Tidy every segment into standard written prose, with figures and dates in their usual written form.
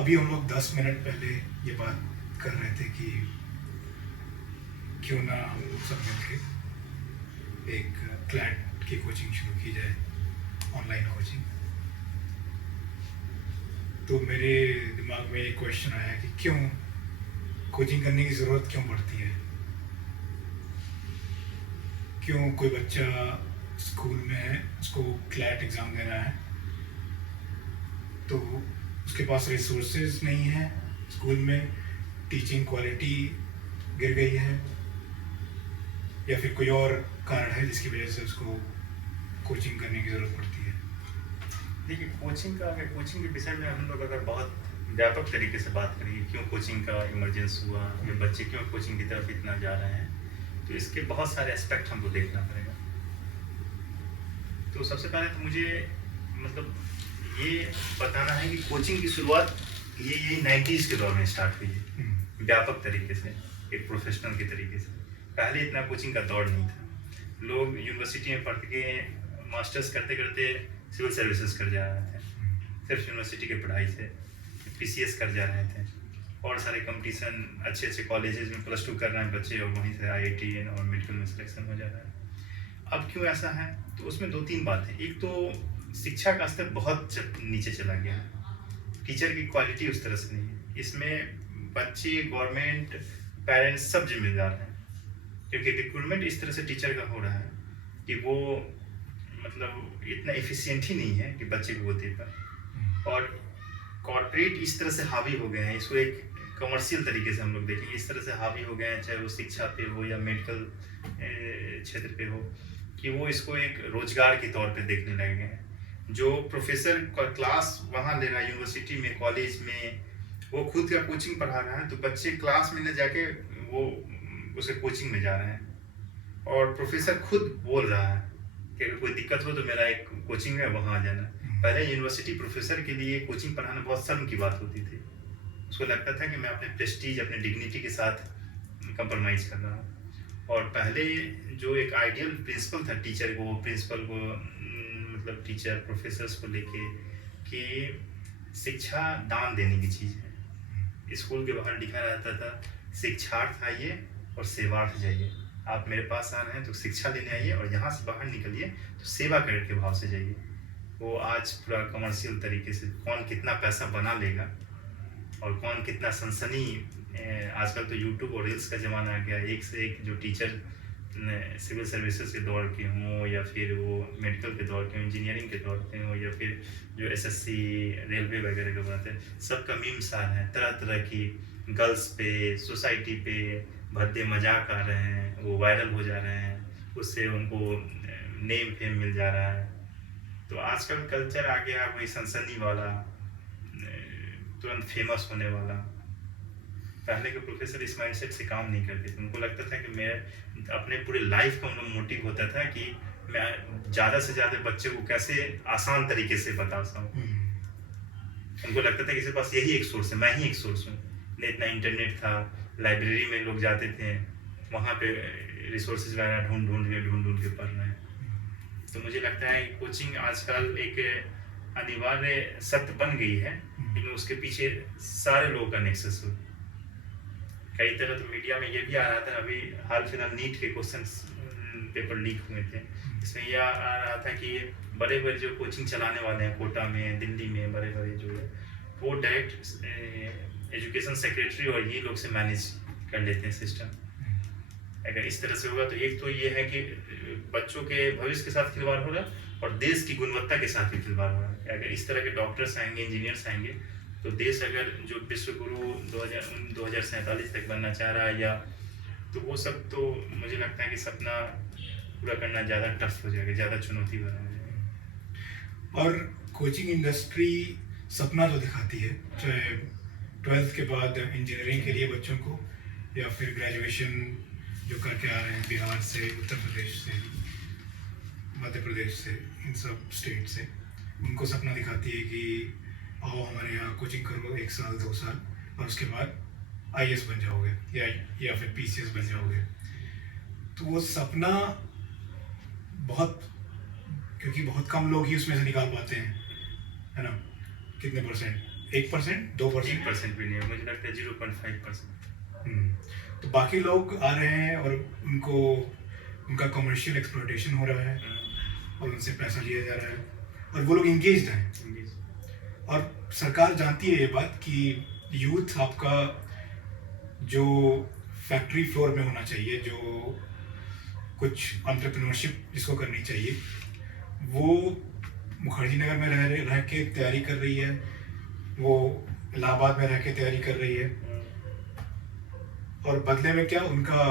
अभी हम लोग 10 मिनट पहले ये बात कर रहे थे कि क्यों ना हम लोग सब मिलके एक क्लैट की कोचिंग शुरू की जाए, ऑनलाइन कोचिंग। तो मेरे दिमाग में एक क्वेश्चन आया कि क्यों कोचिंग करने की ज़रूरत क्यों पड़ती है। क्यों कोई बच्चा स्कूल में है, उसको क्लैट एग्ज़ाम देना है, तो उसके पास रिसोर्सेज नहीं है, स्कूल में टीचिंग क्वालिटी गिर गई है, या फिर कोई और कारण है जिसकी वजह से उसको कोचिंग करने की ज़रूरत पड़ती है। देखिए, कोचिंग के विषय में हम लोग अगर बहुत व्यापक तरीके से बात करें, क्यों कोचिंग का इमरजेंस हुआ या बच्चे क्यों कोचिंग की तरफ इतना जा रहे हैं, तो इसके बहुत सारे एस्पेक्ट हमको देखना पड़ेगा। तो सबसे पहले तो मुझे मतलब ये बताना है कि कोचिंग की शुरुआत ये 90s के दौर में स्टार्ट हुई है, व्यापक तरीके से, एक प्रोफेशनल के तरीके से। पहले इतना कोचिंग का दौर नहीं था। लोग यूनिवर्सिटी में पढ़ के मास्टर्स करते करते सिविल सर्विसेज कर जा रहे थे, सिर्फ यूनिवर्सिटी की पढ़ाई से पीसीएस कर जा रहे थे, और सारे कंपटीशन अच्छे अच्छे कॉलेजेस में +2 कर रहे हैं बच्चे, और वहीं से आईआईटी और मेडिकल में सिलेक्शन हो जा रहा है। अब क्यों ऐसा है, तो उसमें 2-3 बातें। एक तो शिक्षा का स्तर बहुत नीचे चला गया है, टीचर की क्वालिटी उस तरह से नहीं है। इसमें बच्चे, गवर्नमेंट, पेरेंट्स सब जिम्मेदार हैं, क्योंकि रिक्रूटमेंट इस तरह से टीचर का हो रहा है कि वो मतलब इतना एफिशिएंट ही नहीं है कि बच्चे को वो दे पाए। और कॉर्पोरेट इस तरह से हावी हो गए हैं, इसको एक कमर्शियल तरीके से हम लोग देखेंगे, इस तरह से हावी हो गए हैं, चाहे वो शिक्षा पे हो या मेडिकल क्षेत्र पे हो, कि वो इसको एक रोजगार के तौर पे देखने लगे हैं। जो प्रोफेसर का क्लास वहाँ ले रहा है यूनिवर्सिटी में, कॉलेज में, वो खुद का कोचिंग पढ़ा रहा है, तो बच्चे क्लास में न जाके वो उसे कोचिंग में जा रहे हैं, और प्रोफेसर खुद बोल रहा है कि अगर कोई दिक्कत हो तो मेरा एक कोचिंग है, वहाँ आ जाना। पहले यूनिवर्सिटी प्रोफेसर के लिए कोचिंग पढ़ाना बहुत शर्म की बात होती थी। उसको लगता था कि मैं अपने प्रेस्टीज, अपने डिग्निटी के साथ कंप्रोमाइज़ कर रहा हूँ। और पहले जो एक आइडियल प्रिंसिपल था टीचर को, प्रिंसिपल को मतलब टीचर प्रोफेसर्स को लेके, कि शिक्षा दान देने की चीज़ है। स्कूल के बाहर लिखा रहता था, शिक्षार्थ आइए और सेवार्थ जाइए। आप मेरे पास आ रहे हैं तो शिक्षा लेने आइए, और यहाँ से बाहर निकलिए तो सेवा करके भाव से जाइए। वो आज पूरा कमर्शियल तरीके से कौन कितना पैसा बना लेगा और कौन कितना सनसनी। आजकल तो यूट्यूब और रील्स का ज़माना आ गया, एक से एक जो टीचर सिविल सर्विसेज के दौर के हों, या फिर वो मेडिकल के दौर के हों, इंजीनियरिंग के दौर के हों, या फिर जो एसएससी रेलवे वगैरह के बनाते हैं, सबका मीम्स आ रहे हैं। तरह तरह की गर्ल्स पे, सोसाइटी पे भद्दे मजाक आ रहे हैं, वो वायरल हो जा रहे हैं, उससे उनको नेम फेम मिल जा रहा है। तो आजकल कल्चर आ गया वही सनसनी वाला, तुरंत फेमस होने वाला। पहले के प्रोफेसर इस माइंडसेट से काम नहीं करते थे। उनको लगता था कि मैं अपने पूरे लाइफ का उनका मोटिव होता था कि मैं ज़्यादा से ज़्यादा बच्चे को कैसे आसान तरीके से बता सकूँ। उनको लगता था कि इसके पास यही एक सोर्स है, मैं ही एक सोर्स हूँ। इतना इंटरनेट था, लाइब्रेरी में लोग जाते थे, वहाँ पे रिसोर्सेज वगैरह ढूंढ के पढ़ रहे हैं। तो मुझे लगता है कि कोचिंग आजकल एक अनिवार्य सत्य बन गई है, लेकिन उसके पीछे सारे लोगों का नेक्सस हो। कई तरह तो मीडिया में ये भी आ रहा था, अभी हाल फिलहाल नीट के क्वेश्चन पेपर लीक हुए थे। इसमें यह आ रहा था कि बड़े बड़े जो कोचिंग चलाने वाले हैं, कोटा में, दिल्ली में, बड़े बड़े जो है, वो डायरेक्ट एजुकेशन सेक्रेटरी और ये लोग से मैनेज कर लेते हैं सिस्टम। अगर इस तरह से होगा तो एक तो ये है कि बच्चों के भविष्य के साथ खिलवाड़ हो रहा है, और देश की गुणवत्ता के साथ भी खिलवाड़ हो रहा है। अगर इस तरह के डॉक्टर्स आएंगे, इंजीनियर्स आएंगे, तो देश अगर जो विश्व गुरु 2047 तक बनना चाह रहा है, या तो वो सब तो मुझे लगता है कि सपना पूरा करना ज़्यादा टफ हो जाएगा, ज़्यादा चुनौती भरा हो जाएगा। और कोचिंग इंडस्ट्री सपना तो दिखाती है, चाहे 12th के बाद इंजीनियरिंग के लिए बच्चों को, या फिर ग्रेजुएशन जो करके आ रहे हैं बिहार से, उत्तर प्रदेश से, मध्य प्रदेश से, इन सब स्टेट से, उनको सपना दिखाती है कि आओ हमारे यहाँ कोचिंग करो 1 साल 2 साल, और उसके बाद आईएएस बन जाओगे या फिर पीसीएस बन जाओगे। तो वो सपना बहुत, क्योंकि बहुत कम लोग ही उसमें से निकाल पाते हैं, है ना? कितने परसेंट? 1%, 2%? 1% भी नहीं है, मुझे लगता है 0.5%। तो बाकी लोग आ रहे हैं और उनको उनका कमर्शियल एक्सप्लॉयटेशन हो रहा है और उनसे पैसा लिया जा रहा है और वो लोग इंगेज्ड हैं। और सरकार जानती है ये बात कि यूथ आपका जो फैक्ट्री फ्लोर में होना चाहिए, जो कुछ एंटरप्रेन्योरशिप जिसको करनी चाहिए, वो मुखर्जी नगर में रह के तैयारी कर रही है, वो इलाहाबाद में रह के तैयारी कर रही है, और बदले में क्या उनका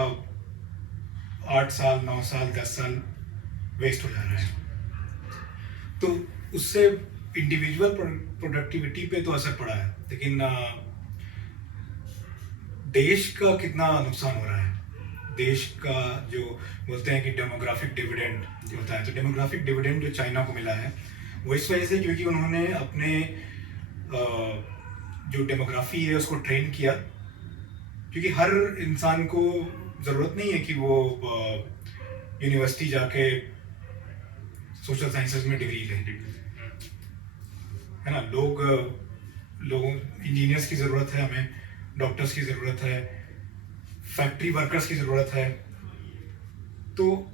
8 साल 9 साल 10 साल वेस्ट हो जा रहा है। तो उससे इंडिविजुअल प्रोडक्टिविटी पे तो असर पड़ा है, लेकिन देश का कितना नुकसान हो रहा है। देश का जो बोलते हैं कि डेमोग्राफिक डिविडेंड होता है, तो डेमोग्राफिक डिविडेंड जो चाइना को मिला है वो इस वजह से क्योंकि उन्होंने अपने जो डेमोग्राफी है उसको ट्रेन किया, क्योंकि हर इंसान को ज़रूरत नहीं है कि वो यूनिवर्सिटी जाके सोशल साइंसेज में डिग्री ले, है ना? लोगों इंजीनियर्स की ज़रूरत है, हमें डॉक्टर्स की ज़रूरत है, फैक्ट्री वर्कर्स की ज़रूरत है। तो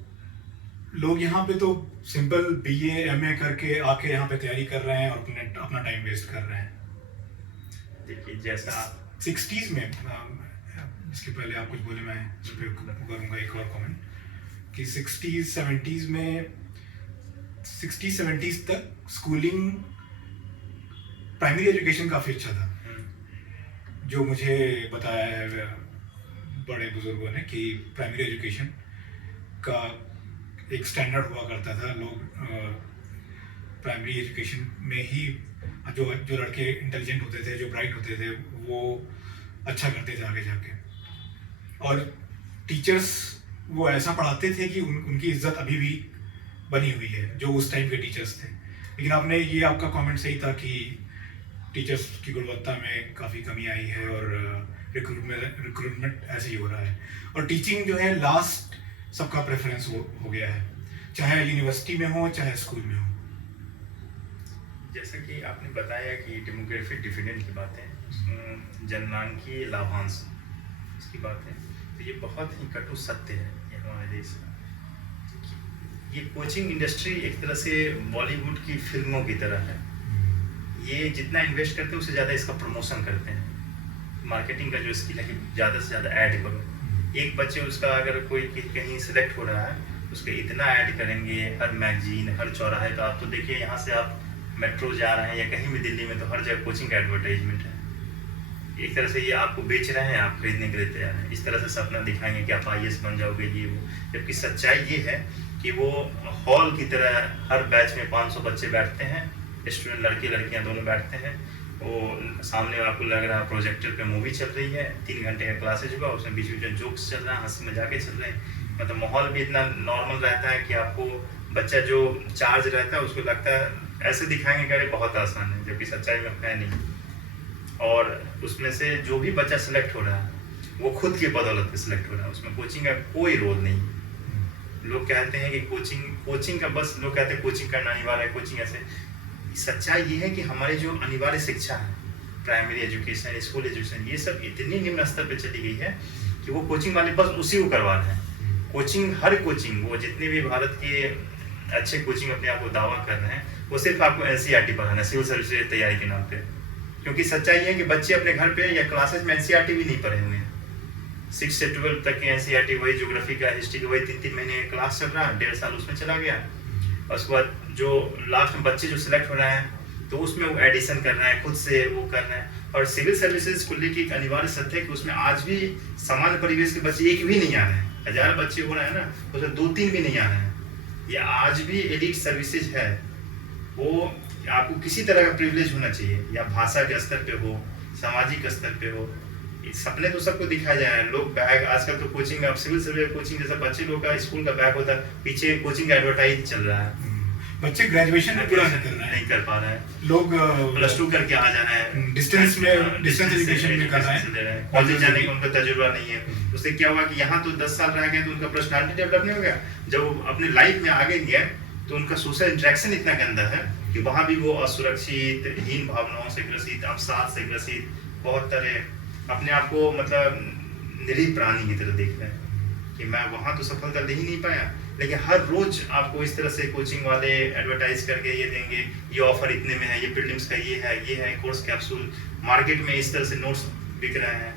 लोग यहाँ पे तो सिंपल BA MA करके आके यहाँ पे तैयारी कर रहे हैं और अपना टाइम वेस्ट कर रहे हैं। देखिए जैसा 60s में, इसके पहले आप कुछ बोले, मैं इस पर करूँगा एक और कमेंट कि 60s 70s में 60s 70s तक स्कूलिंग, प्राइमरी एजुकेशन काफ़ी अच्छा था। जो मुझे बताया है बड़े बुजुर्गों ने कि प्राइमरी एजुकेशन का एक स्टैंडर्ड हुआ करता था। लोग प्राइमरी एजुकेशन में ही जो लड़के इंटेलिजेंट होते थे, जो ब्राइट होते थे, वो अच्छा करते थे आगे जाके। और टीचर्स वो ऐसा पढ़ाते थे कि उनकी इज्जत अभी भी बनी हुई है, जो उस टाइम के टीचर्स थे। लेकिन आपने ये, आपका कमेंट सही था कि टीचर्स की गुणवत्ता में काफ़ी कमी आई है और रिक्रूटमेंट ऐसे ही हो रहा है। और टीचिंग जो है लास्ट सबका प्रेफरेंस हो गया है, चाहे यूनिवर्सिटी में हो चाहे स्कूल में हो। जैसा कि आपने बताया कि डेमोग्राफिक डिविडेंड की बात है, जननांकीय लाभांश इसकी बात है, तो ये बहुत ही कटु सत्य है ये हमारे देश का। ये कोचिंग इंडस्ट्री एक तरह से बॉलीवुड की फिल्मों की तरह है। ये जितना इन्वेस्ट करते हैं उससे ज़्यादा इसका प्रमोशन करते हैं। मार्केटिंग का जो स्किल है कि ज़्यादा से ज़्यादा ऐड करो। एक बच्चे उसका अगर कोई कहीं सेलेक्ट हो रहा है, उसके इतना ऐड करेंगे हर मैगजीन, हर चौराहे का। आप तो देखिए यहाँ से आप मेट्रो जा रहे हैं या कहीं भी दिल्ली में, तो हर जगह कोचिंग का एडवर्टाइजमेंट है। एक तरह से ये आपको बेच रहे हैं, आप खरीदने के लिए तैयार हैं। इस तरह से सपना दिखाएंगे कि आप IAS बन जाओगे, ये वो। जबकि सच्चाई ये है कि वो हॉल की तरह हर बैच में 500 बच्चे बैठते हैं, स्टूडेंट लड़के लड़कियां दोनों बैठते हैं। वो सामने आपको लग रहा है प्रोजेक्टर पे मूवी चल रही है, 3 घंटे का क्लासेज होगा, उसमें बीच बीच में जोक्स चल रहा है, हंसी मजाके चल रहे हैं। मतलब माहौल भी इतना नॉर्मल रहता है कि आपको बच्चा जो चार्ज रहता है उसको लगता है ऐसे दिखाएंगे कि अरे बहुत आसान है, जबकि सच्चाई में है नहीं। और उसमें से जो भी बच्चा सेलेक्ट हो रहा है वो खुद की बदौलत पे सेलेक्ट हो रहा है, उसमें कोचिंग का कोई रोल नहीं। लोग कहते हैं कि कोचिंग का बस, लोग कहते हैं कोचिंग करना अनिवार्य है, कोचिंग ऐसे। सच्चाई ये है कि हमारी जो अनिवार्य शिक्षा है, प्राइमरी एजुकेशन, स्कूल एजुकेशन, ये सब इतनी निम्न स्तर पे चली गई है कि वो कोचिंग वाले बस उसी को करवा रहे हैं। कोचिंग, हर कोचिंग, वो जितने भी भारत के अच्छे कोचिंग अपने आप को दावा कर रहे हैं, वो सिर्फ आपको NCERT पढ़ाना है, सिविल सर्विस तैयारी के नाम पे। क्योंकि सच्चाई है कि बच्चे अपने घर पे या क्लासेज में NCERT भी नहीं पढ़े हुए हैं। 6 से 12 तक के NCERT, वही ज्योग्राफी का, हिस्ट्री का, वही 3-3 महीने क्लास चल रहा है, 1.5 साल उसमें चला गया। और उसके बाद जो लास्ट में बच्चे जो सिलेक्ट हो रहे हैं, तो उसमें वो एडिशन कर रहे हैं, खुद से वो कर रहे हैं। और सिविल सर्विसेज को लेकर एक अनिवार्य सत्य है कि उसमें आज भी सामान्य परिवेश के बच्चे एक भी नहीं आ रहे हैं। 1000 बच्चे हो रहे हैं ना, उसमें 2-3 भी नहीं आ रहे हैं। ये आज भी एलिट सर्विसेज है। वो आपको किसी तरह का प्रिविलेज होना चाहिए, या भाषा के स्तर पे हो, सामाजिक स्तर पे हो। सपने तो सबको दिखाया जाए। लोग बैग, आजकल तो कोचिंग, अब सिविल सर्विस कोचिंग जैसा बच्चे लोग का स्कूल का बैग होता है, पीछे कोचिंग का एडवर्टाइज चल रहा है। बच्चे ग्रेजुएशन में पूरा नहीं कर रहे हैं, नहीं कर पा रहे हैं, लोग +2 करके आ जा रहे हैं, डिस्टेंस एजुकेशन में कर रहे हैं, कॉलेज जाने का उनका तजुर्बा नहीं है। उससे क्या हुआ कि यहाँ तो 10 साल रह गए तो उनका पर्सनालिटी डेवलप नहीं हो गया। जब वो अपने लाइफ में आगे गए तो उनका सोशल इंटरेक्शन इतना गंदा है कि वहाँ भी वो असुरक्षित, हीन भावनाओं से ग्रसित, अवसाद से ग्रसित, बहुत तरह अपने आप को मतलब निरीह प्राणी की तरह देख रहे हैं कि मैं वहाँ तो सफलता ले ही नहीं पाया। लेकिन हर रोज आपको इस तरह से कोचिंग वाले एडवर्टाइज करके ये देंगे, ये ऑफर इतने में है, ये प्रीलिम्स का ये है कोर्स कैप्सूल, मार्केट में इस तरह से नोट्स बिक रहे हैं।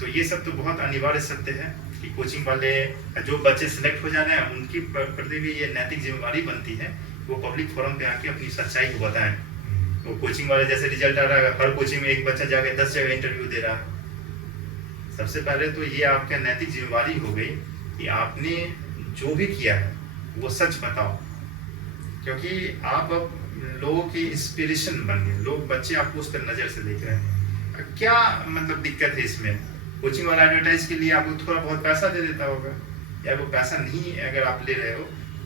तो ये सब तो बहुत अनिवार्य सत्य है कि कोचिंग वाले जो बच्चे सिलेक्ट हो जा रहे हैं उनकी प्रति भी ये नैतिक जिम्मेवारी बनती है वो पब्लिक फोरम पे आके अपनी सच्चाई को बताएं। वो कोचिंग वाले जैसे रिजल्ट आ रहा है, हर कोचिंग में एक बच्चा जाके 10 जगह इंटरव्यू दे रहा है। सबसे पहले तो ये आपका नैतिक जिम्मेवारी हो गई कि आपने जो भी किया है वो सच बताओ, क्योंकि आप अब लोगों की इंस्पिरेशन बन गए, लोग बच्चे आपको उस तरह नजर से देख रहे हैं। क्या मतलब दिक्कत है इसमें? कोचिंग वाला एडवर्टाइज के लिए आपको थोड़ा बहुत पैसा दे देता होगा, या वो पैसा नहीं अगर आप ले रहे हो,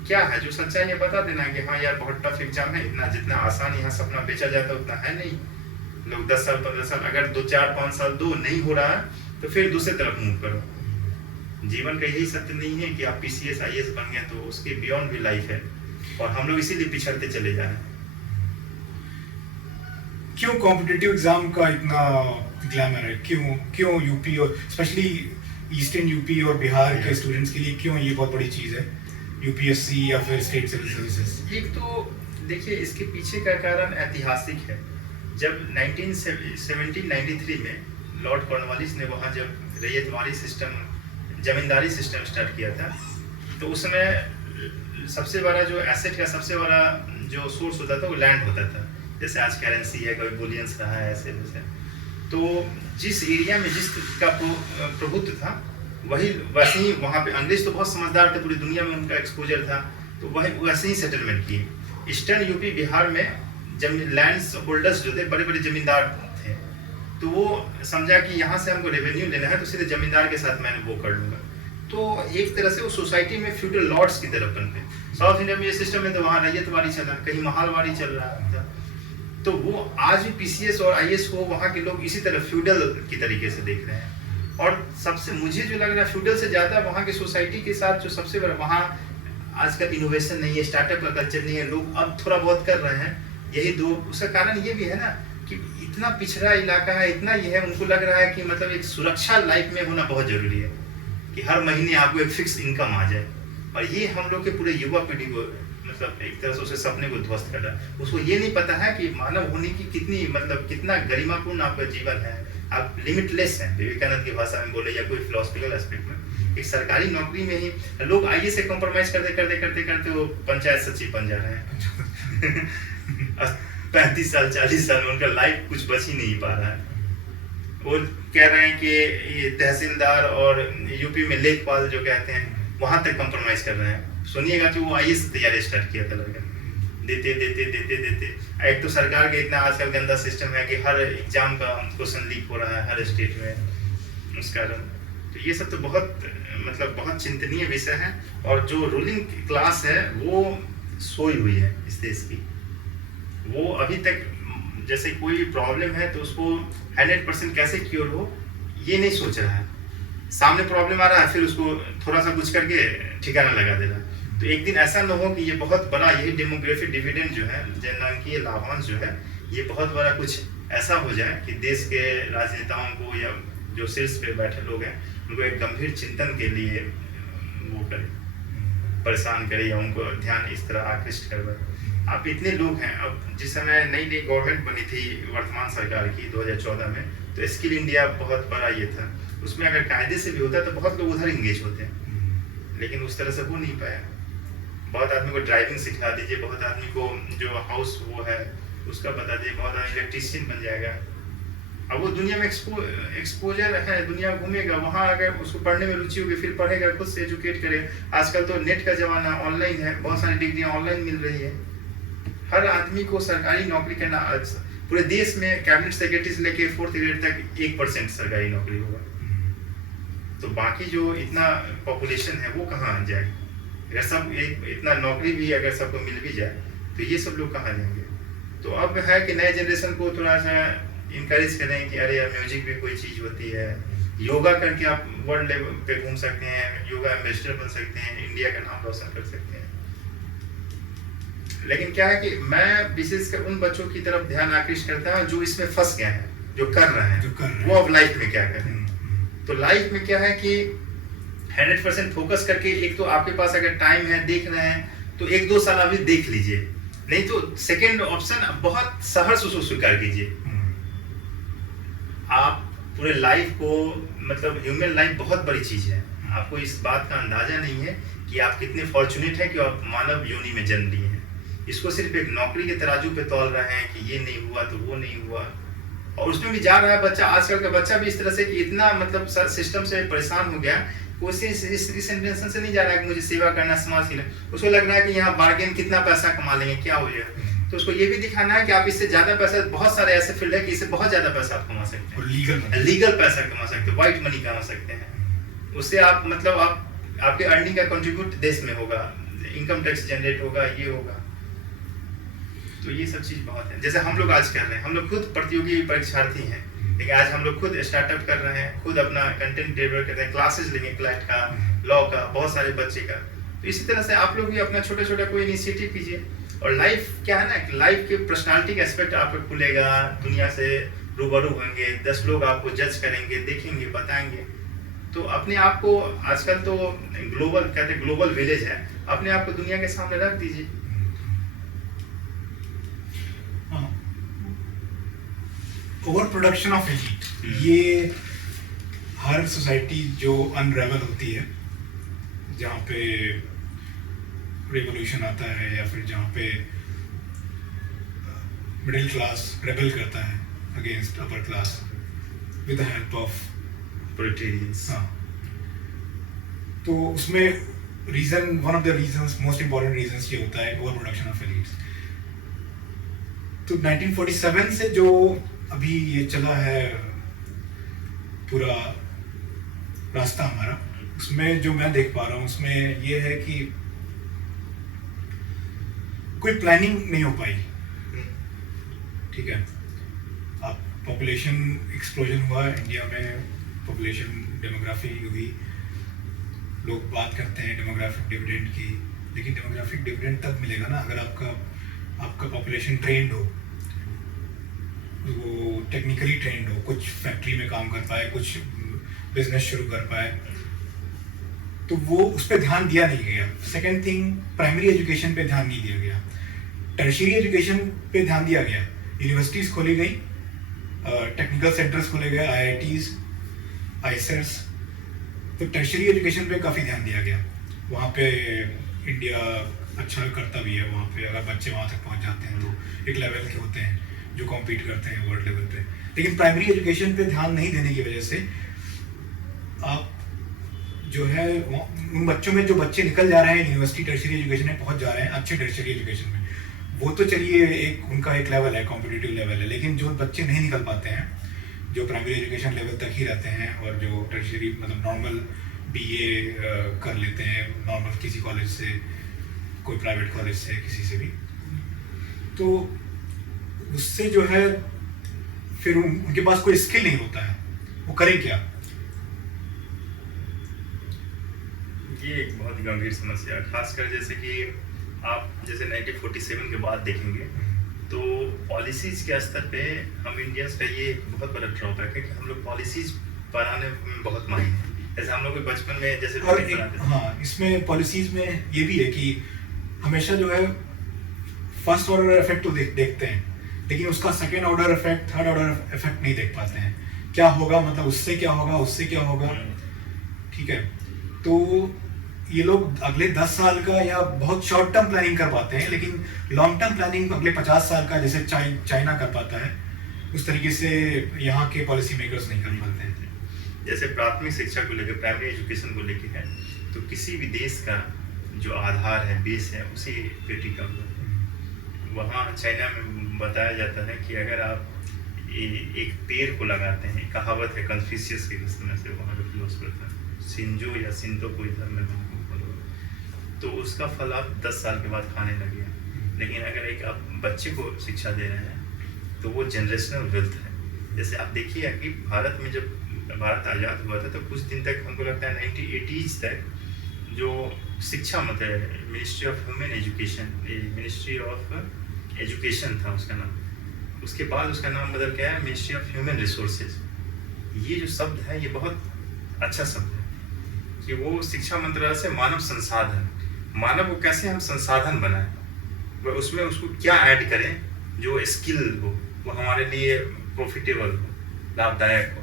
क्या है जो सच्चाई है बता देना कि हाँ यार बहुत टफ एग्जाम है, इतना जितना आसान यहाँ सपना बेचा जाता है उतना है नहीं। लोग 10 साल 15 साल अगर 2 4 5 साल दो नहीं हो रहा है तो फिर दूसरे तरफ मूव करो। जीवन का यही सत्य नहीं है कि आप PCS IAS बन गए तो उसके बियॉन्ड भी लाइफ है, और हम लोग इसीलिए पिछड़ते चले जा रहे हैं। क्यों कॉम्पिटिटिव एग्जाम का इतना ग्लैमर है? क्यों यूपी और स्पेशली ईस्टर्न यूपी और बिहार के स्टूडेंट्स के लिए क्यों ये बहुत बड़ी चीज है, UPSC या फिर स्टेट सिविल सर्विसेज? एक तो देखिए इसके पीछे का कारण ऐतिहासिक है। जब 1793 में लॉर्ड कॉर्नवालिस ने वहाँ जब रैयतवारी सिस्टम, जमींदारी सिस्टम स्टार्ट किया था, तो उस समय सबसे बड़ा जो एसेट का सबसे बड़ा जो सोर्स होता था वो लैंड होता था। जैसे आज करेंसी है, कभी बुलियंस रहा है, ऐसे वैसे। तो जिस एरिया में जिसका प्रभुत्व था वही वैसे ही वहाँ पे अंग्रेज तो बहुत समझदार थे, पूरी दुनिया में उनका एक्सपोजर था, तो वही वैसे ही सेटलमेंट किए। ईस्टर्न यूपी बिहार में जमीन लैंड्स होल्डर्स जो थे बड़े बड़े जमींदार थे, तो वो समझा कि यहाँ से हमको रेवेन्यू लेना है तो सीधे जमींदार के साथ मैंने वो कर लूंगा। तो एक तरह से वो सोसाइटी में फ्यूडल लॉर्ड्स की तरफ बनते। साउथ इंडिया में ये सिस्टम है तो वहाँ रैयतवारी चल रहा, कहीं महालवारी चल रहा था। तो वो आज भी PCS और IAS को वहाँ के लोग इसी तरह फ्यूडल की तरीके से देख रहे हैं। और सबसे मुझे जो लग रहा है फ्यूडल से ज्यादा वहाँ की सोसाइटी के साथ जो सबसे बड़ा वहाँ आजकल इनोवेशन नहीं है, स्टार्टअप का कल्चर नहीं है, लोग अब थोड़ा बहुत कर रहे हैं। यही दो उसका कारण ये भी है ना कि इतना पिछड़ा इलाका है, इतना ये है, उनको लग रहा है कि मतलब एक सुरक्षा लाइफ में होना बहुत जरूरी है कि हर महीने आपको एक फिक्स इनकम आ जाए। और ये हम लोग के पूरे युवा पीढ़ी को मतलब एक तरह से उसे सपने को ध्वस्त कर रहा है। उसको ये नहीं पता है कि मानव होने की कितनी मतलब कितना गरिमापूर्ण आपका जीवन है, आप लिमिटलेस हैं, विवेकानंद की भाषा में बोले या कोई फिलोसफिकल एस्पेक्ट में। एक सरकारी नौकरी में ही लोग IAS से कॉम्प्रोमाइज करते वो पंचायत सचिव बन जा रहे हैं 35 साल 40 साल में उनका लाइफ कुछ बच ही नहीं पा रहा है। वो कह रहे हैं कि ये तहसीलदार और यूपी में लेखपाल जो कहते हैं वहां तक कॉम्प्रोमाइज कर रहे हैं। सुनिएगा कि वो IAS तैयारी स्टार्ट किया था लड़का, देते एक तो सरकार का इतना आजकल गंदा सिस्टम है कि हर एग्जाम का क्वेश्चन लीक हो रहा है हर स्टेट में उस कारण। तो ये सब तो बहुत मतलब बहुत चिंतनीय विषय है। और जो रूलिंग क्लास है वो सोई हुई है इस देश की। वो अभी तक जैसे कोई प्रॉब्लम है तो उसको 100% कैसे क्योर हो ये नहीं सोच रहा है। सामने प्रॉब्लम आ रहा है फिर उसको थोड़ा सा कुछ करके ठिकाना लगा दे रहा है। तो एक दिन ऐसा न हो कि ये बहुत बड़ा यही डेमोग्राफिक डिविडेंड जो है, जननांकीय लाभांश जो है, ये बहुत बड़ा कुछ ऐसा हो जाए कि देश के राजनेताओं को या जो शीर्ष पे बैठे लोग हैं उनको एक गंभीर चिंतन के लिए वो करे, परेशान करे या उनको ध्यान इस तरह आकृष्ट करवाए। आप इतने लोग हैं, अब जिस समय नई नई गवर्नमेंट बनी थी वर्तमान सरकार की 2014 में, तो स्किल इंडिया बहुत बड़ा ये था। उसमें अगर कायदे से भी होता तो बहुत लोग उधर इंगेज होते हैं, लेकिन उस तरह से हो नहीं पाया। बहुत आदमी को ड्राइविंग सिखा दीजिए, बहुत आदमी को जो हाउस वो है उसका बता दीजिए, बहुत आदमी इलेक्ट्रीशियन बन जाएगा। अब वो दुनिया में एक्सपोजर है, दुनिया घूमेगा, वहाँ अगर उसको पढ़ने में रुचि होगी फिर पढ़ेगा, खुद से एजुकेट करेगा। आजकल तो नेट का जमाना, ऑनलाइन है, बहुत सारी डिग्रियाँ ऑनलाइन मिल रही है। हर आदमी को सरकारी नौकरी करना, पूरे देश में कैबिनेट सेक्रेटरी से लेके 4th ग्रेड तक 1% सरकारी नौकरी होगा, तो बाकी जो इतना पॉपुलेशन है वो कहाँ जाएगा? अगर सब एक इतना नौकरी भी अगर सबको मिल भी जाए तो ये सब लोग कहाँ जाएंगे। तो अब है कि नए जनरेशन को थोड़ा सा इंकरेज करें कि अरे यार म्यूजिक भी कोई चीज़ होती है, योगा करके आप वर्ल्ड लेवल पे घूम सकते हैं, योगा एम्बेसडर बन सकते हैं, इंडिया का नाम रोशन कर सकते हैं। लेकिन क्या है कि मैं विशेषकर उन बच्चों की तरफ ध्यान आकृष्ट करता हूँ जो इसमें फंस गए हैं, जो कर रहे हैं, वो अब लाइफ में क्या करें। तो लाइफ में क्या है कि 100% फोकस करके, एक तो आपके पास अगर टाइम है, देख रहे हैं तो 1-2 साल अभी देख लीजिए, नहीं तो सेकेंड ऑप्शन बहुत सहर्ष उसको स्वीकार कीजिए। आप पूरे लाइफ को, मतलब ह्यूमन लाइफ बहुत बड़ी चीज है, आपको इस बात का अंदाजा नहीं है कि आप कितने फॉर्चुनेट हैं कि आप मानव योनि में जन्म लिए हैं। इसको सिर्फ एक नौकरी के तराजू पे तौल रहे हैं कि ये नहीं हुआ तो वो नहीं हुआ, और उसमें भी जा रहा है बच्चा। आजकल का बच्चा भी इस तरह से कि इतना मतलब सिस्टम से परेशान हो गया, कोई इस इंटेंशन से नहीं जा रहा है कि मुझे सेवा करना, समाज के लिए। उसको लग रहा है कि यहाँ बार्गेन कितना पैसा कमा लेंगे, क्या हो जाएगा। तो उसको ये भी दिखाना है कि आप इससे ज्यादा पैसा, बहुत सारे ऐसे फील्ड है कि इससे बहुत ज्यादा पैसा आप कमा सकते हैं, लीगल पैसा कमा सकते हैं, व्हाइट मनी कमा सकते हैं। उससे आप मतलब आपके अर्निंग का कंट्रीब्यूट देश में होगा, इनकम टैक्स जनरेट होगा, ये होगा। तो ये सब चीज बहुत है। जैसे हम लोग आज कर रहे हैं, हम लोग खुद प्रतियोगी परीक्षार्थी हैं, लेकिन आज हम लोग खुद स्टार्टअप कर रहे हैं, खुद अपना कंटेंट डेवलप कर रहे हैं, क्लासेस लेंगे क्लैट का, लॉ का, बहुत सारे बच्चे का। तो इसी तरह से आप लोग भी अपना छोटा छोटा कोई इनिशिएटिव कीजिए। और लाइफ क्या है ना कि लाइफ के पर्सनालिटी का एस्पेक्ट आपको खुलेगा, दुनिया से रूबरू होंगे, 10 लोग आपको जज करेंगे, देखेंगे, बताएंगे। तो अपने आप को, आजकल तो ग्लोबल कहते हैं, ग्लोबल विलेज है, अपने आप को दुनिया के सामने रख दीजिए। ओवर प्रोडक्शन ऑफ एलीट, ये हर सोसाइटी जो अनरेवल होती है, जहाँ पे रेवोल्यूशन आता है या फिर जहाँ पे मिडिल क्लास रेबल करता है against upper class with the help of proletarians. हाँ, तो उसमें reason, one of the reasons, most important reasons ये होता है ओवर प्रोडक्शन ऑफ एलीट्स। तो 1947 से जो अभी ये चला है पूरा रास्ता हमारा, उसमें जो मैं देख पा रहा हूँ उसमें ये है कि कोई प्लानिंग नहीं हो पाई। ठीक है, अब पॉपुलेशन एक्सप्लोजन हुआ इंडिया में, पॉपुलेशन डेमोग्राफी हुई, लोग बात करते हैं डेमोग्राफिक डिविडेंड की, लेकिन डेमोग्राफिक डिविडेंड तब मिलेगा ना अगर आपका पॉपुलेशन ट्रेंड हो, वो टेक्निकली ट्रेंड हो, कुछ फैक्ट्री में काम कर पाए, कुछ बिजनेस शुरू कर पाए। तो वो उस पर ध्यान दिया नहीं गया। सेकेंड थिंग, प्राइमरी एजुकेशन पे ध्यान नहीं दिया गया, टर्शियरी एजुकेशन पे ध्यान दिया गया। यूनिवर्सिटीज खोली गई, टेक्निकल सेंटर्स खोले गए, IITs, ISETs, तो टर्शियरी एजुकेशन पे काफ़ी ध्यान दिया गया। वहाँ पे इंडिया अच्छा करता भी है, वहाँ पे अगर बच्चे वहाँ तक पहुँच जाते हैं, लोग एक लेवल के होते हैं जो कॉम्पीट करते हैं वर्ल्ड लेवल पे। लेकिन प्राइमरी एजुकेशन पे ध्यान नहीं देने की वजह से आप जो है उन बच्चों में, जो बच्चे निकल जा रहे हैं यूनिवर्सिटी टर्शियरी एजुकेशन में पहुंच जा रहे हैं अच्छे टर्शियरी एजुकेशन में, वो तो चलिए एक उनका एक लेवल है, कॉम्पिटिटिव लेवल है। लेकिन जो बच्चे नहीं निकल पाते हैं, जो प्राइमरी एजुकेशन लेवल तक ही रहते हैं और जो टर्शियरी मतलब नॉर्मल BA कर लेते हैं नॉर्मल किसी कॉलेज से, कोई प्राइवेट कॉलेज से, किसी से भी, तो उससे जो है फिर उनके पास कोई स्किल नहीं होता है, वो करें क्या। ये एक बहुत गंभीर समस्या है, खासकर जैसे कि आप जैसे 1947 के बाद देखेंगे तो पॉलिसीज के स्तर पे हम इंडियंस का ये बहुत बड़ा ड्रॉबैक है कि हम लोग पॉलिसीज बनाने में बहुत माहिर हैं। जैसे हम लोग के बचपन में जैसे हाँ, इसमें पॉलिसीज में ये भी है कि हमेशा जो है फर्स्ट ऑर्डर इफेक्ट तो देखते हैं, लेकिन उसका second order effect, third order effect नहीं देख पाते हैं। क्या होगा, मतलब उससे क्या होगा, उससे क्या होगा। ठीक है, तो ये लोग अगले 10 साल का या बहुत शॉर्ट टर्म प्लानिंग कर पाते हैं, लेकिन लॉन्ग टर्म प्लानिंग अगले 50 साल का जैसे चाइना कर पाता है, उस तरीके से यहाँ के पॉलिसी मेकर्स नहीं कर पाते हैं। जैसे प्राथमिक शिक्षा को लेकर, प्राइमरी एजुकेशन को लेकर है, तो किसी भी देश का जो आधार है, बेस है, उसी पे टिका हुआ है। वहाँ चाइना में बताया जाता है कि अगर आप एक पेड़ को लगाते हैं, कहावत है कन्फ्यूशियस के समय से, वहाँ के फिलोसफर था, शिंजो या शिंतो कोई धर्म में, तो उसका फल आप 10 साल के बाद खाने लगे। लेकिन अगर एक आप बच्चे को शिक्षा दे रहे हैं तो वो जनरेशनल वेल्थ है। जैसे आप देखिए कि भारत में जब भारत आज़ाद हुआ था तो कुछ दिन तक हमको लगता है 1980s तक जो शिक्षा मतलब ministry of human education, ministry of education था उसका नाम। उसके बाद उसका नाम बदल गया है मिनिस्ट्री ऑफ ह्यूमन रिसोर्सेज। ये जो शब्द है ये बहुत अच्छा शब्द है कि वो शिक्षा मंत्रालय से मानव संसाधन, मानव को कैसे हम संसाधन बनाएं, वह उसमें उसको क्या ऐड करें जो स्किल हो, वो हमारे लिए प्रॉफिटेबल हो, लाभदायक हो।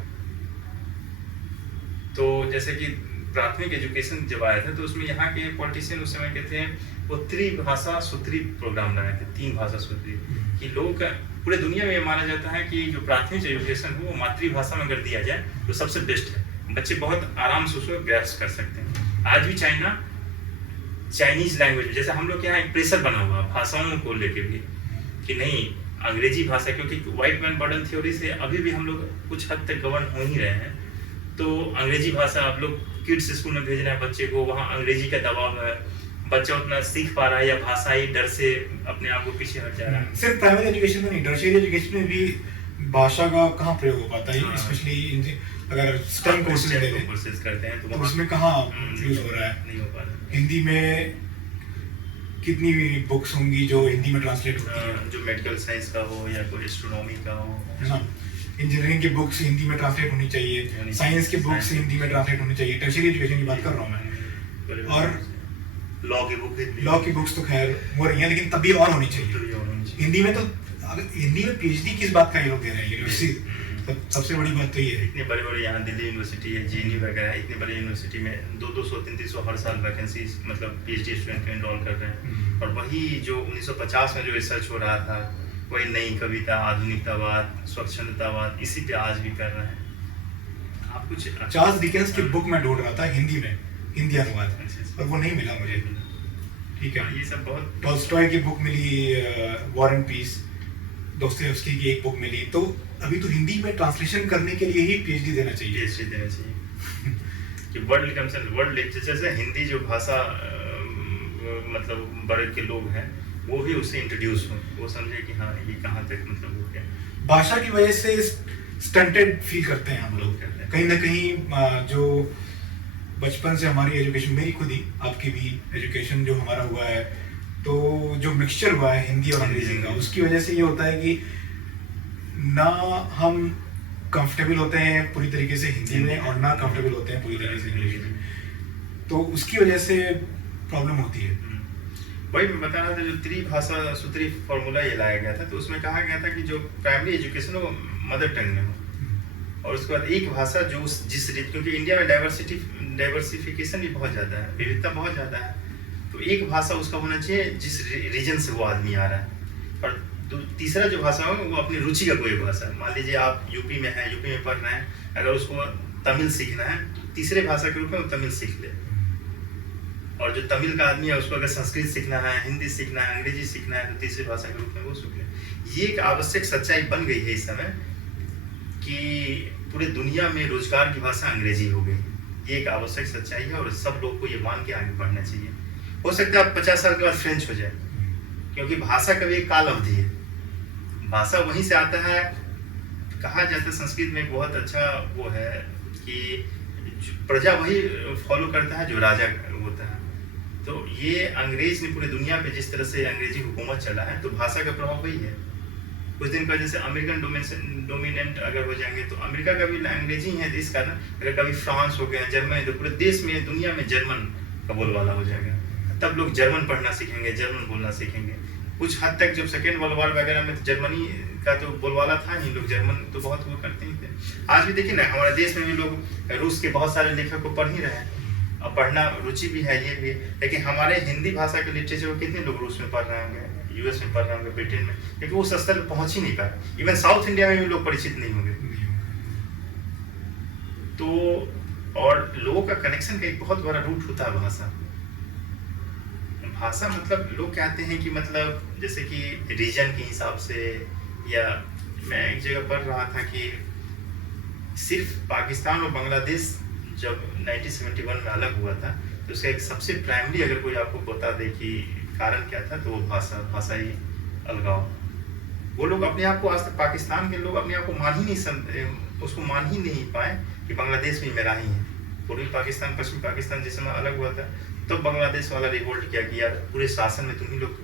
तो जैसे कि प्राथमिक एजुकेशन जब आया था तो उसमें यहाँ के पॉलिटिशियन उस समय के थे वो त्रिभाषा सूत्री प्रोग्राम लाए थे, 3 भाषा सूत्री, कि लोग पूरे दुनिया में ये माना जाता है कि जो प्राथमिक एजुकेशन हो वो मातृभाषा में अगर दिया जाए तो सबसे बेस्ट है। बच्चे बहुत आराम से उसको ग्रैस्प कर सकते हैं। आज भी चाइनीज लैंग्वेज, जैसे हम लोग के यहाँ एक प्रेशर बना हुआ भाषाओं को लेके भी कि नहीं अंग्रेजी भाषा, क्योंकि व्हाइट मैन बर्डन थ्योरी से अभी भी हम लोग कुछ हद तक गवर्न हो ही रहे हैं। तो अंग्रेजी भाषा आप लोग किड्स स्कूल में भेज रहे हैं बच्चे को, वहाँ अंग्रेजी का दबाव है, बच्चा उतना सीख पा रहा है या भाषा ही डर से अपने आप को पीछे हट जा रहा है। सिर्फ प्राइमरी एजुकेशन में नहीं, टर्शियरी एजुकेशन में भी भाषा का कहाँ प्रयोग हो पाता है, स्पेशली अगर स्टेम कोर्सेज करते हैं तो उसमें कहाँ यूज हो रहा है, नहीं हो पा रहा है। हिंदी में कितनी बुक्स होंगी जो हिंदी में ट्रांसलेट होती है, जो मेडिकल साइंस का हो या कोई एस्ट्रोनॉमी का हो, है ना। इंजीनियरिंग की बुक्स हिंदी में ट्रांसलेट होनी चाहिए, साइंस की बुक्स हिंदी में ट्रांसलेट होनी चाहिए, टर्शियरी एजुकेशन की बात कर रहा हूँ मैं। और लॉ की बुक्स तो खैर हो रही हैं, लेकिन तब भी और होनी चाहिए हिंदी में। तो हिंदी में पीएचडी किस बात का ये लोग दे रहे हैं यूनिवर्सिटी, सबसे बड़ी बात तो ये है। इतने बड़े यहाँ दिल्ली यूनिवर्सिटी है, जेएनयू वगैरह, इतने बड़े यूनिवर्सिटी में 200-300 हर साल वैकेंसी मतलब पीएचडी स्टूडेंट को एनरोल कर रहे हैं। और वही जो 1950 में जो रिसर्च हो रहा था, वही नई कविता, आधुनिकतावाद, स्वच्छंदतावाद, इसी पे आज भी कर रहे हैं। आप कुछ चार्ल्स डिकेंस की बुक में ढूंढ रहा था हिंदी में, हिंदी अनुवाद, और वो नहीं मिला मुझे। ठीक है, ये सब बहुत। टॉल्स्टॉय की बुक मिली, वॉर एंड पीस, दोस्तोयेवस्की की एक बुक मिली। तो अभी तो हिंदी में ट्रांसलेशन करने के लिए ही पीएचडी देना चाहिए, कि वर्ल्ड लिटरेचर से हिंदी जो भाषा मतलब बड़े के लोग हैं वो भी उससे इंट्रोड्यूस हो, वो समझे कि हाँ ये कहाँ तक मतलब हो गया। भाषा की वजह से स्टंटेड फील करते हैं हम लोग कहीं ना कहीं। जो बचपन से हमारी एजुकेशन, मेरी खुद ही, आपकी भी एजुकेशन जो हमारा हुआ है, तो जो मिक्सचर हुआ है हिंदी और अंग्रेजी का, उसकी वजह से ये होता है कि ना हम कंफर्टेबल होते हैं पूरी तरीके से हिंदी में और ना कंफर्टेबल होते हैं पूरी तरीके से इंग्लिश में, तो उसकी वजह से प्रॉब्लम होती है। वही मैं बता रहा था, जो त्रिभाषा सूत्री फॉर्मूला ये लाया गया था, तो उसमें कहा गया था कि जो प्राइमरी एजुकेशन हो मदर टंग में हो, और उसके बाद एक भाषा जो जिस रीत, क्योंकि इंडिया में डाइवर्सिफिकेशन भी बहुत ज़्यादा है, विविधता बहुत ज़्यादा है, तो एक भाषा उसका होना चाहिए जिस रीजन से वो आदमी आ रहा है। और तीसरा जो भाषा हो वो अपनी रुचि का कोई भाषा। मान लीजिए आप यूपी में हैं, यूपी में पढ़ रहे हैं, अगर उसको तमिल सीखना है तो तीसरे भाषा के रूप में वो तमिल सीख ले। और जो तमिल का आदमी है उसको अगर संस्कृत सीखना है, हिंदी सीखना है, अंग्रेजी सीखना है, तो तीसरी भाषा के रूप में वो सीख ले। ये एक आवश्यक सच्चाई बन गई है इस समय कि पूरे दुनिया में रोजगार की भाषा अंग्रेजी हो गई। ये एक आवश्यक सच्चाई है और सब लोग को ये मान के आगे बढ़ना चाहिए। हो सकता है आप 50 साल के बाद फ्रेंच हो जाए, क्योंकि भाषा का भी एक काल अवधि है। भाषा वहीं से आता है, कहा जाता है संस्कृत में एक बहुत अच्छा वो है कि प्रजा वही फॉलो करता है जो राजा होता है। तो ये अंग्रेज ने पूरी दुनिया पे जिस तरह से अंग्रेजी हुकूमत चला है, तो भाषा का प्रभाव वही है। कुछ दिन पहले जैसे अमेरिकन डोमिनेंट अगर हो जाएंगे तो अमेरिका का भी अंग्रेजी है, तो इस कारण अगर कभी फ्रांस हो गया, जर्मनी, तो पूरे देश में, दुनिया में जर्मन का बोलबाला हो जाएगा। तब लोग जर्मन पढ़ना सीखेंगे, जर्मन बोलना सीखेंगे। कुछ हद तक जब सेकेंड वर्ल्ड वॉर वगैरह में तो जर्मनी का तो बोलबाला था ही, लोग जर्मन तो बहुत वो करते ही थे। आज भी देखिए ना, हमारे देश में भी लोग रूस के बहुत सारे लेखक को पढ़ ही रहे हैं और पढ़ना रुचि भी है, ये भी। लेकिन हमारे हिंदी भाषा के लिटरेचर को कितने लोग रूस में पढ़ रहे होंगे, यूएस में पढ़ रहे होंगे, ब्रिटेन में, क्योंकि वो स्तर पर पहुंच ही नहीं पाए। इवन साउथ इंडिया में भी लोग परिचित नहीं होंगे। तो और लोगों का कनेक्शन का एक बहुत बड़ा रूट होता है भाषा। भाषा मतलब लोग कहते हैं कि मतलब जैसे कि रीजन के हिसाब से, या मैं एक जगह पढ़ रहा था कि सिर्फ पाकिस्तान और बांग्लादेश जब 1971 में अलग हुआ था, तो उसका एक सबसे प्राइमरी अगर कोई आपको बता दे कि कारण क्या था, तो वो भाषाई अलगाव। वो लोग अपने आप को, आज तक पाकिस्तान के लोग अपने आप को उसको मान ही नहीं पाए कि बांग्लादेश भी मेरा ही है। पूर्वी पाकिस्तान, पश्चिमी पाकिस्तान जिस समय अलग हुआ था, तो बांग्लादेश वाला रिवोल्ट किया कि यार पूरे शासन में तुम ही लोग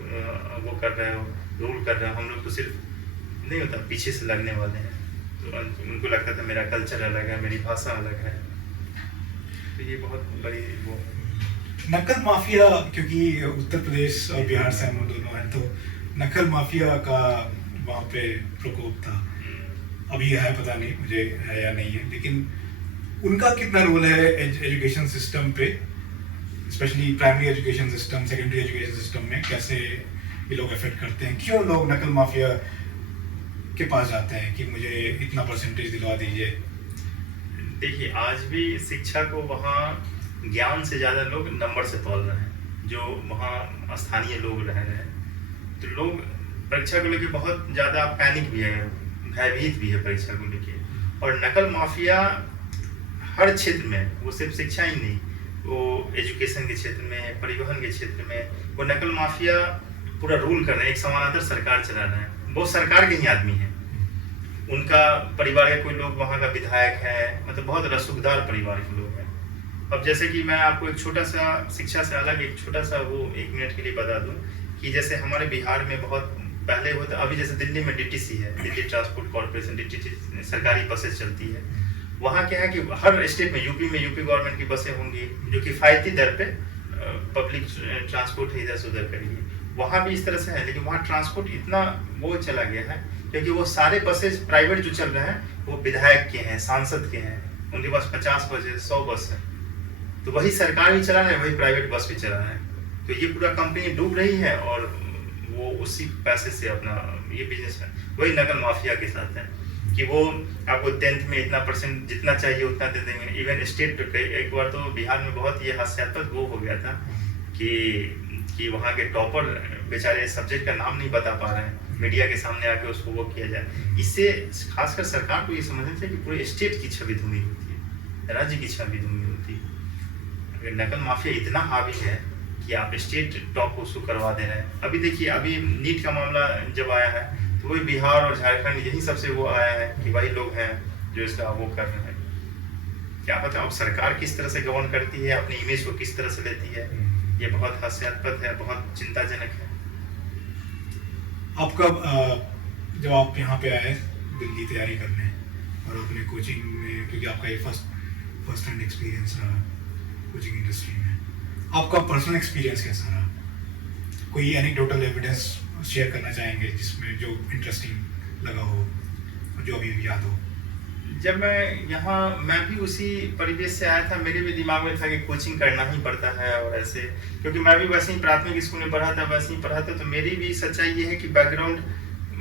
वो कर रहे हो, रूल कर रहे हो, हम लोग तो सिर्फ नहीं होता पीछे से लगने वाले हैं। तो उनको लगता था मेरा कल्चर अलग है, मेरी भाषा अलग है। तो ये बहुत बड़ी वो नकल माफिया, क्योंकि उत्तर प्रदेश और बिहार से हम दोनों हैं, तो नकल माफिया का वहाँ पे प्रकोप था। अभी है पता नहीं मुझे है या नहीं है, लेकिन उनका कितना रोल है एजुकेशन सिस्टम पे, specially primary education system, secondary education system में कैसे ये लोग अफेक्ट करते हैं? क्यों लोग नकल माफिया के पास जाते हैं कि मुझे इतना परसेंटेज दिलवा दीजिए? देखिए, आज भी शिक्षा को वहाँ ज्ञान से ज़्यादा लोग नंबर से तौल रहे हैं, जो वहाँ स्थानीय लोग रह रहे हैं। तो लोग परीक्षा को लेकर बहुत ज़्यादा पैनिक भी है, भयभीत भी है परीक्षा को लेकर। और नकल माफिया हर क्षेत्र में, वो सिर्फ शिक्षा ही नहीं, वो एजुकेशन के क्षेत्र में, परिवहन के क्षेत्र में, वो नकल माफिया पूरा रूल कर रहे हैं। एक समानांतर सरकार चला रहे हैं। वो सरकार के ही आदमी हैं, उनका परिवार के कोई लोग वहाँ का विधायक है, मतलब बहुत रसूखदार परिवार के लोग हैं। अब जैसे कि मैं आपको एक छोटा सा, शिक्षा से अलग एक छोटा सा वो 1 मिनट के लिए बता दूं कि जैसे हमारे बिहार में बहुत पहले होता, अभी जैसे दिल्ली में डीटीसी है, दिल्ली ट्रांसपोर्ट कॉर्पोरेशन, डीटीसी सरकारी बसेस चलती है। वहाँ क्या है कि हर स्टेट में यूपी गवर्नमेंट की बसें होंगी जो किफ़ायती दर पे पब्लिक ट्रांसपोर्ट इधर से उधर करेगी। वहाँ भी इस तरह से है, लेकिन वहाँ ट्रांसपोर्ट इतना वो चला गया है क्योंकि वो सारे बसेस प्राइवेट जो चल रहे हैं वो विधायक के हैं, सांसद के हैं, उनके पास 50 बस है, 100 बस है। तो वही सरकार भी चला रहा है, वही प्राइवेट बस भी चला रहा है। तो ये पूरा कंपनी डूब रही है और वो उसी पैसे से अपना ये बिजनेस है। वही नकल माफिया के साथ है कि वो आपको 10th में इतना % जितना चाहिए उतना दे देंगे। इवन स्टेट पे एक बार तो बिहार में बहुत ये हास्यास्पद वो हो गया था कि वहाँ के टॉपर बेचारे सब्जेक्ट का नाम नहीं बता पा रहे हैं, मीडिया के सामने आके उसको वो किया जाए। इससे खासकर सरकार को ये समझना चाहिए कि पूरे स्टेट की छवि धूमिल होती है, राज्य की छवि धूमिल होती है। अगर नकल माफिया इतना हावी है कि आप स्टेट टॉप उसको करवा दे रहे हैं। अभी देखिए, अभी नीट का मामला जब आया है तो वही बिहार और झारखंड यही सबसे वो आया है कि वही लोग हैं जो इसका वो कर रहे हैं। क्या पता अब सरकार किस तरह से गवर्न करती है, अपनी इमेज को किस तरह से लेती है, ये बहुत हास्यास्पद है, बहुत चिंताजनक है। आपका जब आप यहाँ पे आए दिल्ली तैयारी करने और अपने कोचिंग में, क्योंकि आपका ये फर्स्ट हैंड एक्सपीरियंस रहा कोचिंग इंडस्ट्री में, आपका पर्सनल एक्सपीरियंस कैसा रहा? कोई एनेक्डोटल एविडेंस शेयर करना चाहेंगे जिसमें जो इंटरेस्टिंग लगा हो और जो अभी याद हो? जब मैं भी उसी परिवेश से आया था, मेरे भी दिमाग में था कि कोचिंग करना ही पड़ता है और ऐसे, क्योंकि मैं भी वैसे ही प्राथमिक स्कूल में पढ़ा था, वैसे ही पढ़ा था। तो मेरी भी सच्चाई ये है कि बैकग्राउंड,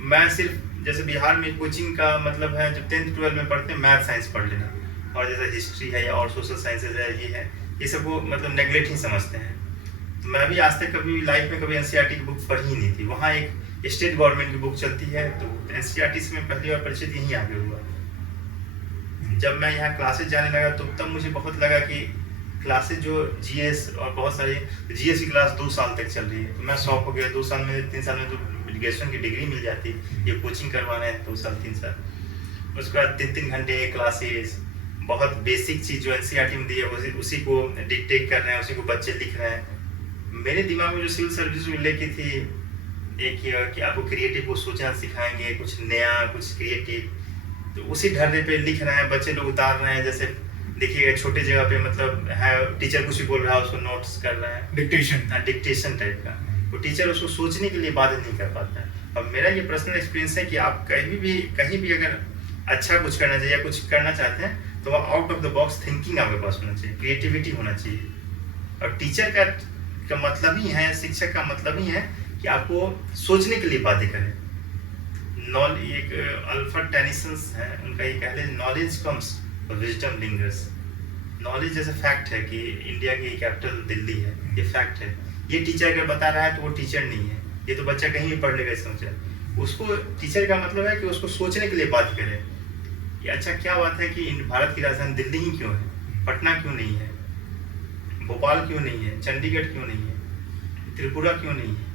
मैं सिर्फ जैसे बिहार में कोचिंग का मतलब है जब 10th 12 में पढ़ते हैं मैथ साइंस पढ़ लेना, और जैसे हिस्ट्री है या और सोशल साइंसेज है, ये सब वो मतलब नेगलेक्ट ही समझते हैं। तो मैं भी आज तक कभी लाइफ में कभी एनसीईआरटी की बुक पढ़ी ही नहीं थी। वहाँ एक स्टेट गवर्नमेंट की बुक चलती है, तो एनसीईआरटी से मैं पहली बार परिचित यहीं आगे हुआ। जब मैं यहाँ क्लासेज जाने लगा तो तब मुझे बहुत लगा कि क्लासेज जो जीएस और बहुत सारी जीएस की क्लास 2 साल तक चल रही है, तो मैं शौक हो गया। 2 साल में 3 साल में तो ग्रेजुएशन की डिग्री मिल जाती, ये कोचिंग करवाना है 2 साल 3 साल। उसके बाद 3-3 घंटे क्लासेस, बहुत बेसिक चीज़ जो एनसीईआरटी में दी है उसी को डिक्टेट कर रहे हैं, उसी को बच्चे लिख रहे हैं। मेरे दिमाग में जो सिविल सर्विस में लेके थी एक ये कि आपको क्रिएटिव को सोचना सिखाएंगे, कुछ नया, कुछ क्रिएटिव, तो उसी ढर्रे पे लिख रहे हैं, बच्चे लोग उतार रहे हैं। जैसे देखिए छोटे जगह पे मतलब है, टीचर कुछ भी बोल रहा है उसको नोट्स कर रहे हैं, डिक्टेशन टाइप का। वो टीचर उसको सोचने के लिए बाधित नहीं कर पाता है। अब मेरा ये पर्सनल एक्सपीरियंस है कि आप कहीं भी अगर अच्छा कुछ करना चाहिए या कुछ करना चाहते हैं तो out of the box thinking आपके पास होना चाहिए, क्रिएटिविटी होना चाहिए। और टीचर का मतलब ही है, शिक्षक का मतलब ही है कि आपको सोचने के लिए बातें करें। एक अल्फ्रेड टेनिसन है, उनका ये कहते हैं knowledge comes wisdom lingers. Knowledge जैसे फैक्ट है कि इंडिया की कैपिटल दिल्ली है, ये फैक्ट है। ये टीचर अगर बता रहा है तो वो टीचर नहीं है, ये तो बच्चा कहीं भी पढ़ लेगा समझे। उसको टीचर का मतलब है कि उसको सोचने के लिए बात करें कि अच्छा क्या बात है कि भारत की राजधानी दिल्ली ही क्यों है, पटना क्यों नहीं है, भोपाल क्यों नहीं है, चंडीगढ़ क्यों नहीं है, त्रिपुरा क्यों नहीं है,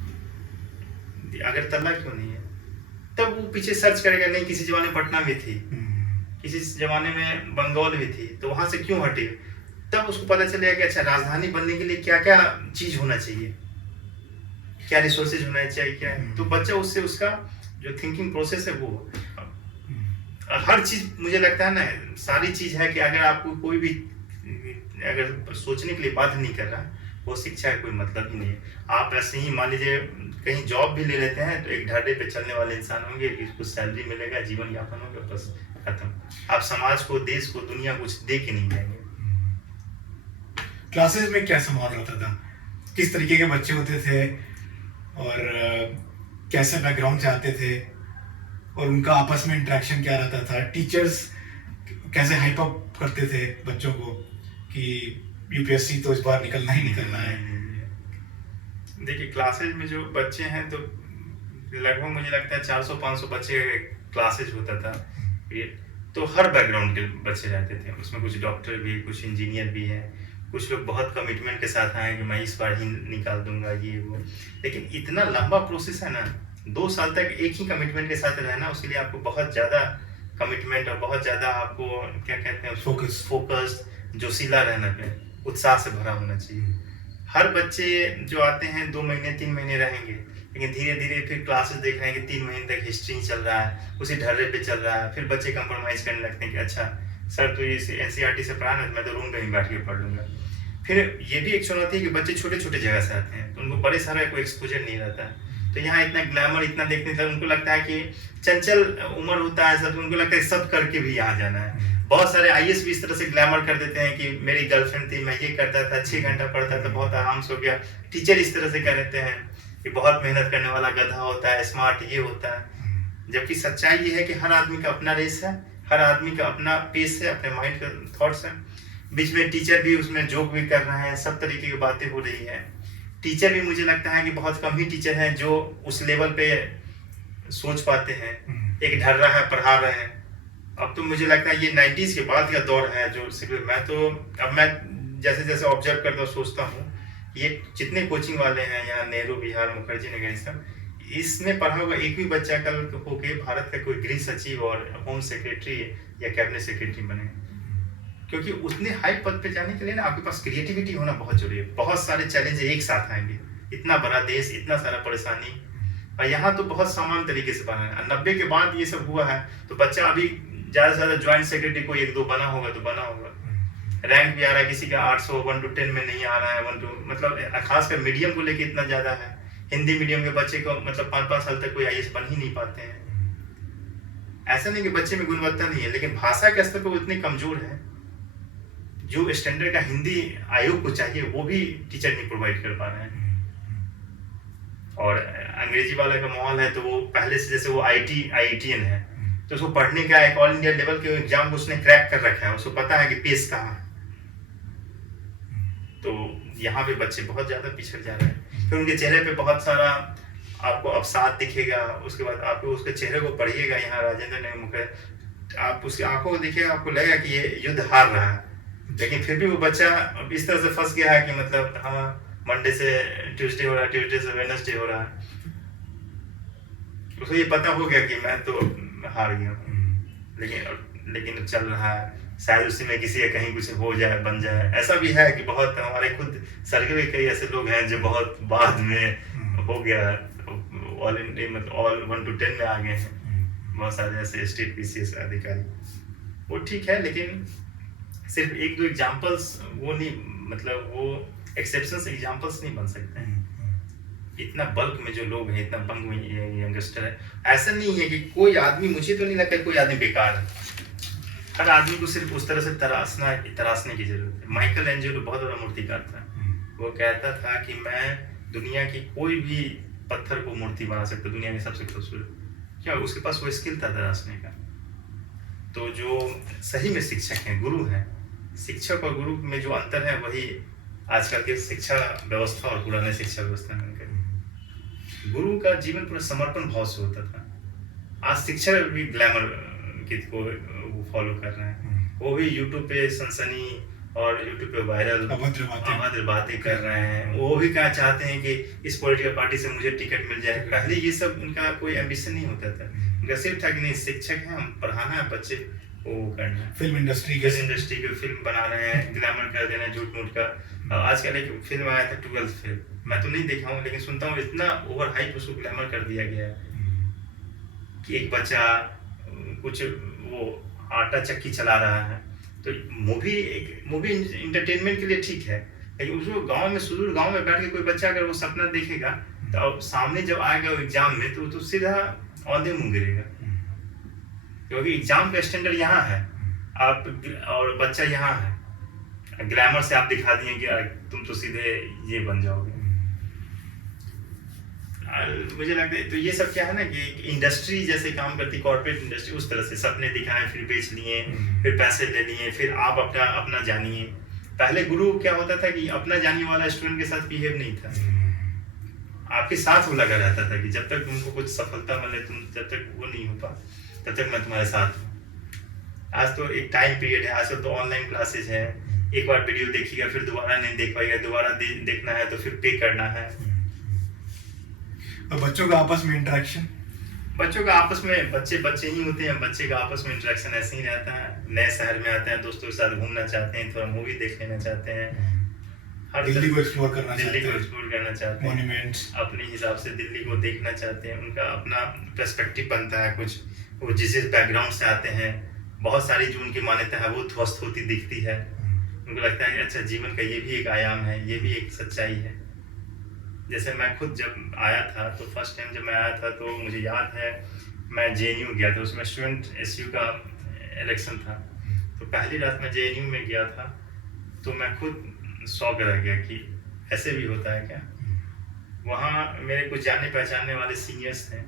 अगरतला क्यों नहीं है? तब वो पीछे सर्च करेगा, नहीं किसी जमाने में पटना में थी, किसी जमाने में बंगाल में थी, तो वहां से क्यों हटी? तब उसको पता चलेगा कि अच्छा राजधानी बनने के लिए क्या क्या चीज होना चाहिए, क्या रिसोर्सेज होना चाहिए, क्या है। तो बच्चा उससे उसका जो थिंकिंग प्रोसेस है वो हर चीज, मुझे लगता है ना, सारी चीज है कि अगर आपको कोई भी अगर सोचने के लिए बाध्य नहीं कर रहा, वो शिक्षा का कोई मतलब ही नहीं है। आप ऐसे ही मान लीजिए कहीं जॉब भी ले लेते हैं तो एक ढाडे पे चलने वाले इंसान होंगे कि कुछ सैलरी मिलेगा, जीवन यापन होगा, बस खत्म। आप समाज को, देश को, दुनिया को कुछ दे के नहीं जाएंगे। क्लासेस में क्या संवाद होता था, किस तरीके के बच्चे होते थे और कैसे बैकग्राउंड से आते थे और उनका आपस में इंटरेक्शन क्या रहता था? टीचर्स कैसे हाइप अप करते थे बच्चों को कि यूपीएससी तो इस बार निकलना ही निकलना है? देखिए क्लासेज में जो बच्चे हैं तो लगभग मुझे लगता है 400-500 बच्चे क्लासेज होता था। ये तो हर बैकग्राउंड के बच्चे रहते थे उसमें, कुछ डॉक्टर भी, कुछ इंजीनियर भी हैं, कुछ लोग बहुत कमिटमेंट के साथ आए कि मैं इस बार ही निकाल दूंगा ये वो। लेकिन इतना लंबा प्रोसेस है ना, 2 साल तक एक ही कमिटमेंट के साथ रहना, उसके लिए आपको बहुत ज़्यादा कमिटमेंट और बहुत ज़्यादा आपको क्या कहते हैं, फोकस, जोशीला रहना पे, उत्साह से भरा होना चाहिए। हर बच्चे जो आते हैं 2 महीने 3 महीने रहेंगे, लेकिन धीरे धीरे फिर क्लासेस देख रहे हैं कि 3 महीने तक हिस्ट्री चल रहा है, उसी ढर्रे पे चल रहा है, फिर बच्चे कंप्रोमाइज़ करने लगते हैं कि अच्छा सर तो ये NCERT से पढ़ा ना, मैं तो रूम में ही बैठ के पढ़ लूँगा। फिर ये भी एक चुनौती है कि बच्चे छोटे छोटे जगह से आते हैं तो उनको बड़े सारा कोई एक्सपोजर नहीं रहता है, तो यहाँ इतना ग्लैमर इतना देखने से उनको लगता है कि चंचल उम्र होता है, सब उनको लगता है सब करके भी यहाँ जाना है। बहुत सारे IAS भी इस तरह से ग्लैमर कर देते हैं कि मेरी गर्लफ्रेंड थी, मैं ये करता था, 6 घंटा पढ़ता था, बहुत आराम से हो गया। टीचर इस तरह से कह देते हैं कि बहुत मेहनत करने वाला गधा होता है, स्मार्ट ये होता है। जबकि सच्चाई ये है कि हर आदमी का अपना रेस है, हर आदमी का अपना पेस है, अपने माइंड का थॉट्स है। बीच में टीचर भी उसमें जोक भी कर रहे हैं, सब तरीके की बातें हो रही है। टीचर भी मुझे लगता है कि बहुत कम ही टीचर हैं जो उस लेवल पे सोच पाते हैं, एक ढर्रा है पढ़ा रहे हैं। अब तो मुझे लगता है ये 90s के बाद का दौर है जो सिर्फ मैं जैसे जैसे ऑब्जर्व करता हूँ, सोचता हूँ ये जितने कोचिंग वाले हैं यहाँ, नेहरू विहार, मुखर्जी नगर, सब इसमें पढ़ा हुआ एक भी बच्चा कल होके भारत का कोई गृह सचिव और होम सेक्रेटरी या कैबिनेट सेक्रेटरी बने। क्योंकि उतने हाई पद पे जाने के लिए ना आपके पास क्रिएटिविटी होना बहुत जरूरी है। बहुत सारे चैलेंज एक साथ आएंगे, इतना बड़ा देश, इतना सारा परेशानी, और यहाँ तो बहुत सामान्य तरीके से बना है। 90 के बाद ये सब हुआ है तो बच्चा अभी ज़्यादा से ज़्यादा ज्वाइंट सेक्रेटरी को 1-2 बना होगा तो बना होगा। रैंक भी आ रहा है किसी का 800, 1 to 10 में नहीं आ रहा है, 1 to मतलब खासकर मीडियम को लेके इतना ज़्यादा है। हिंदी मीडियम के बच्चे को मतलब 5-5 साल तक कोई IAS बन ही नहीं पाते हैं। ऐसा नहीं कि बच्चे में गुणवत्ता नहीं है, लेकिन भाषा के स्तर पर वो इतने कमजोर है, जो स्टैंडर्ड का हिंदी आयोग को चाहिए वो भी टीचर नहीं प्रोवाइड कर पा रहे हैं। और अंग्रेजी वाला का माहौल है तो वो पहले से जैसे वो IITian है तो उसको पढ़ने का एक ऑल इंडिया लेवल के एग्जाम उसने क्रैक कर रखा है, उसको पता है कि पेस कहाँ है। तो यहाँ पे बच्चे बहुत ज्यादा पिछड़ जा रहे हैं। फिर उनके चेहरे पे बहुत सारा आपको अवसाद दिखेगा, उसके बाद आप उसके चेहरे को पढ़िएगा, यहाँ राजेंद्र ने मुखर्जी, आप उसकी आंखों को देखिएगा, आपको लगेगा कि ये युद्ध हार रहा है, लेकिन फिर भी वो बच्चा इस तरह से फंस गया है कि मतलब हाँ मंडे से ट्यूसडे हो रहा है, ट्यूसडे से वेडनेसडे हो रहा है, उसको ये पता हो गया कि मैं तो हार गया, लेकिन चल रहा है, शायद उसी में किसी का कहीं कुछ हो जाए, बन जाए। ऐसा भी है कि बहुत हमारे खुद सर्कल में कई ऐसे लोग हैं जो बहुत बाद में हो गया, ऑल इंडिया मतलब ऑल 1 to 10 में आ गए हैं। बहुत सारे ऐसे स्टेट PCS अधिकारी, वो ठीक है, लेकिन सिर्फ 1-2 एग्जाम्पल्स वो नहीं, मतलब वो एक्सेप्शंस एग्जाम्पल्स नहीं बन सकते हैं। इतना बल्क में जो लोग हैं, इतना बंग में यंगस्टर है, ऐसा नहीं है कि कोई आदमी, मुझे तो नहीं लगता कोई आदमी बेकार है। हर आदमी को सिर्फ उस तरह से तराशने की जरूरत है। माइकल एंजेलो बहुत बड़ा मूर्तिकार था, वो कहता था कि मैं दुनिया की कोई भी पत्थर को मूर्ति बना सकता, दुनिया में सबसे खूबसूरत। क्या उसके पास वो स्किल था तराशने का। तो जो सही में शिक्षक हैं, गुरु हैं, शिक्षक और गुरु में जो अंतर है वही आजकल के शिक्षा व्यवस्था और पुराने शिक्षा व्यवस्था में अंतर। गुरु का जीवन पूरा समर्पण भाव से होता था। आज शिक्षक भी ग्लैमर को फॉलो कर रहे हैं, वो भी यूट्यूब पे सनसनी और यूट्यूब पे वायरल अभद्र बातें कर रहे हैं। वो भी क्या चाहते हैं कि इस पॉलिटिकल पार्टी से मुझे टिकट मिल जाए। पहले ये सब उनका कोई एम्बिशन नहीं होता था, उनका सिर्फ था कि नहीं शिक्षक हैं, हम पढ़ाना है बच्चे को, वो करना है। फिल्म इंडस्ट्री के फिल्म बना रहे हैं, ग्लैमर कर दे रहे हैं झूठ मूठ का। आजकल एक फिल्म आया था 12th फेल, मैं तो नहीं देखा हूँ लेकिन सुनता हूँ इतना ओवर हाइप उसको ग्लैमर कर दिया गया है कि एक बच्चा कुछ वो आटा चक्की चला रहा है। तो मूवी इंटरटेनमेंट के लिए ठीक है, लेकिन उसको गांव में सुदूर गांव में बैठ के कोई बच्चा अगर वो सपना देखेगा तो सामने जब आएगा वो एग्जाम में तो सीधा औंधे मुंह गिरेगा, क्योंकि एग्जाम का स्टैंडर्ड यहाँ है आप और बच्चा यहाँ है। ग्लैमर से आप दिखा दिए कि तुम तो सीधे ये बन जाओगे। मुझे लगता है तो ये सब क्या है ना कि इंडस्ट्री जैसे काम करती, कॉर्पोरेट इंडस्ट्री उस तरह से सपने दिखाए फिर बेच लिए, फिर पैसे ले लिए, फिर आप अपना जानिए। पहले गुरु क्या होता था कि अपना जानने वाला स्टूडेंट के साथ बिहेव नहीं था, आपके साथ वो लगा रहता था कि जब तक तुमको कुछ सफलता मिले, तुम जब तक वो नहीं हो पा तब तक मैं तुम्हारे साथ हूँ। आज तो एक टाइम पीरियड है, आज तो ऑनलाइन क्लासेज है, एक बार वीडियो देखिएगा फिर दोबारा नहीं देख पाएगा, दोबारा देखना है तो फिर पे करना है। और बच्चों का आपस में इंटरेक्शन, बच्चों का आपस में बच्चे ही होते हैं, बच्चे का आपस में इंटरेक्शन ऐसे ही रहता है। नए शहर में आते हैं, दोस्तों के साथ घूमना चाहते हैं, थोड़ा मूवी देख लेना चाहते हैं, दिल्ली को एक्सप्लोर करना चाहते हैं, मॉन्यूमेंट्स अपने हिसाब से दिल्ली को देखना चाहते हैं। उनका अपना पर्सपेक्टिव बनता है कुछ, वो जिस बैकग्राउंड से आते हैं बहुत सारी जो उनकी मान्यता है वो ध्वस्त होती दिखती है। उनको लगता है कि अच्छा जीवन का ये भी एक आयाम है, ये भी एक सच्चाई है। जैसे मैं खुद जब आया था तो फर्स्ट टाइम जब मैं आया था तो मुझे याद है मैं JNU गया था, उसमें स्टूडेंट SU का इलेक्शन था। तो पहली रात मैं JNU में गया था तो मैं खुद शॉक रह गया कि ऐसे भी होता है क्या। वहाँ मेरे कुछ जाने पहचानने वाले सीनियर्स थे,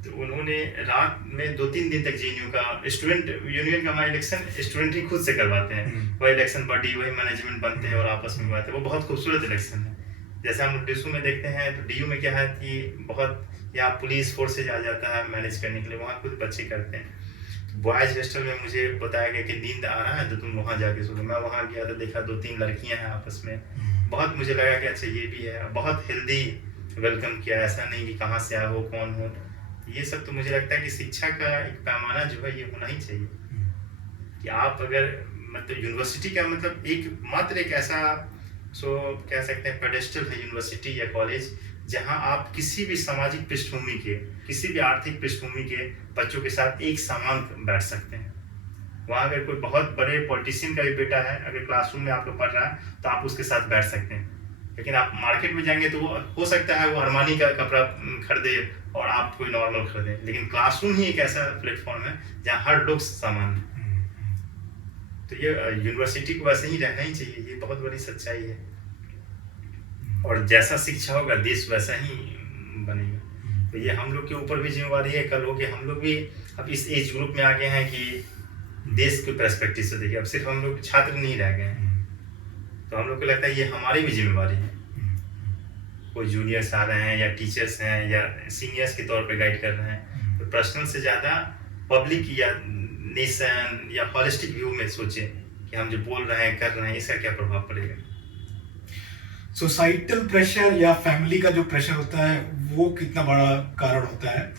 तो उन्होंने रात में 2-3 दिन तक JNU का स्टूडेंट यूनियन का हमारा इलेक्शन स्टूडेंट ही खुद से करवाते हैं, वही इलेक्शन बॉडी वही मैनेजमेंट बनते हैं और आपस में बात है। वो बहुत खूबसूरत इलेक्शन है। जैसे हम DSU में देखते हैं तो DU में क्या है कि बहुत यहाँ पुलिस फोर्सेज आ जाता है मैनेज करने के लिए, वहाँ खुद बच्चे करते हैं। बॉयज हॉस्टल में मुझे बताया गया कि नींद आ रहा है तो तुम वहाँ जाके सो। मैं वहाँ गया तो देखा 2-3 लड़कियाँ हैं आपस में, बहुत मुझे लगा कि अच्छा ये भी है, बहुत हेल्दी वेलकम किया, ऐसा नहीं कि कहाँ से आए हो कौन हो। ये सब तो मुझे लगता है कि शिक्षा का एक पैमाना जो है ये होना ही चाहिए कि आप अगर मतलब यूनिवर्सिटी का मतलब एक ऐसा कह सकते हैं पेडेस्टल है यूनिवर्सिटी या कॉलेज जहां आप किसी भी सामाजिक पृष्ठभूमि के, किसी भी आर्थिक पृष्ठभूमि के बच्चों के साथ एक समान बैठ सकते हैं। वहाँ अगर कोई बहुत बड़े पॉलिटिशियन का भी बेटा है अगर क्लासरूम में आपको पढ़ रहा है तो आप उसके साथ बैठ सकते हैं। लेकिन आप मार्केट में जाएंगे तो वो हो सकता है वो अरमानी का कपड़ा खरीदे और आप कोई नॉर्मल खरीदे, लेकिन क्लासरूम ही एक ऐसा प्लेटफॉर्म है जहाँ हर लोग समान है। तो ये यूनिवर्सिटी को वैसे ही रहना ही चाहिए, ये बहुत बड़ी सच्चाई है। और जैसा शिक्षा होगा देश वैसा ही बनेगा। तो ये हम लोग के ऊपर भी जिम्मेवारी है कल हो कि हम लोग भी अब इस एज ग्रुप में आ गए हैं कि देश के पर्सपेक्टिव से देखिए, अब सिर्फ हम लोग छात्र नहीं रह गए हैं। तो हम लोग को लगता है ये हमारी भी जिम्मेवारी है। कोई जूनियर्स आ रहे हैं या टीचर्स हैं या सीनियर्स के तौर पे गाइड कर रहे हैं, तो पर्सनल से ज़्यादा पब्लिक या नेशन या हॉलिस्टिक व्यू में सोचें कि हम जो बोल रहे हैं कर रहे हैं इसका क्या प्रभाव पड़ेगा। सोसाइटल प्रेशर या फैमिली का जो प्रेशर होता है वो कितना बड़ा कारण होता है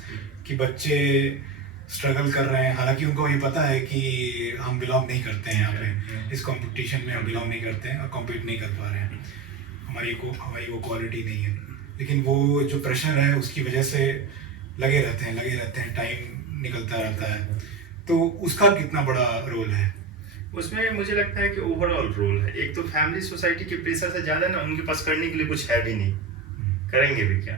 कि बच्चे स्ट्रगल कर रहे हैं, हालांकि उनको ये पता है कि हम बिलोंग नहीं करते हैं यहाँ पे, इस कंपटीशन में हम बिलोंग नहीं करते हैं और कॉम्पीट नहीं कर पा रहे हैं, हमारी वो क्वालिटी नहीं है, लेकिन वो जो प्रेशर है उसकी वजह से लगे रहते हैं, टाइम निकलता रहता है। तो उसका कितना बड़ा रोल है उसमें? मुझे लगता है कि ओवरऑल रोल है। एक तो फैमिली सोसाइटी के प्रेशर से ज़्यादा ना उनके पास करने के लिए कुछ है भी नहीं, करेंगे भी क्या।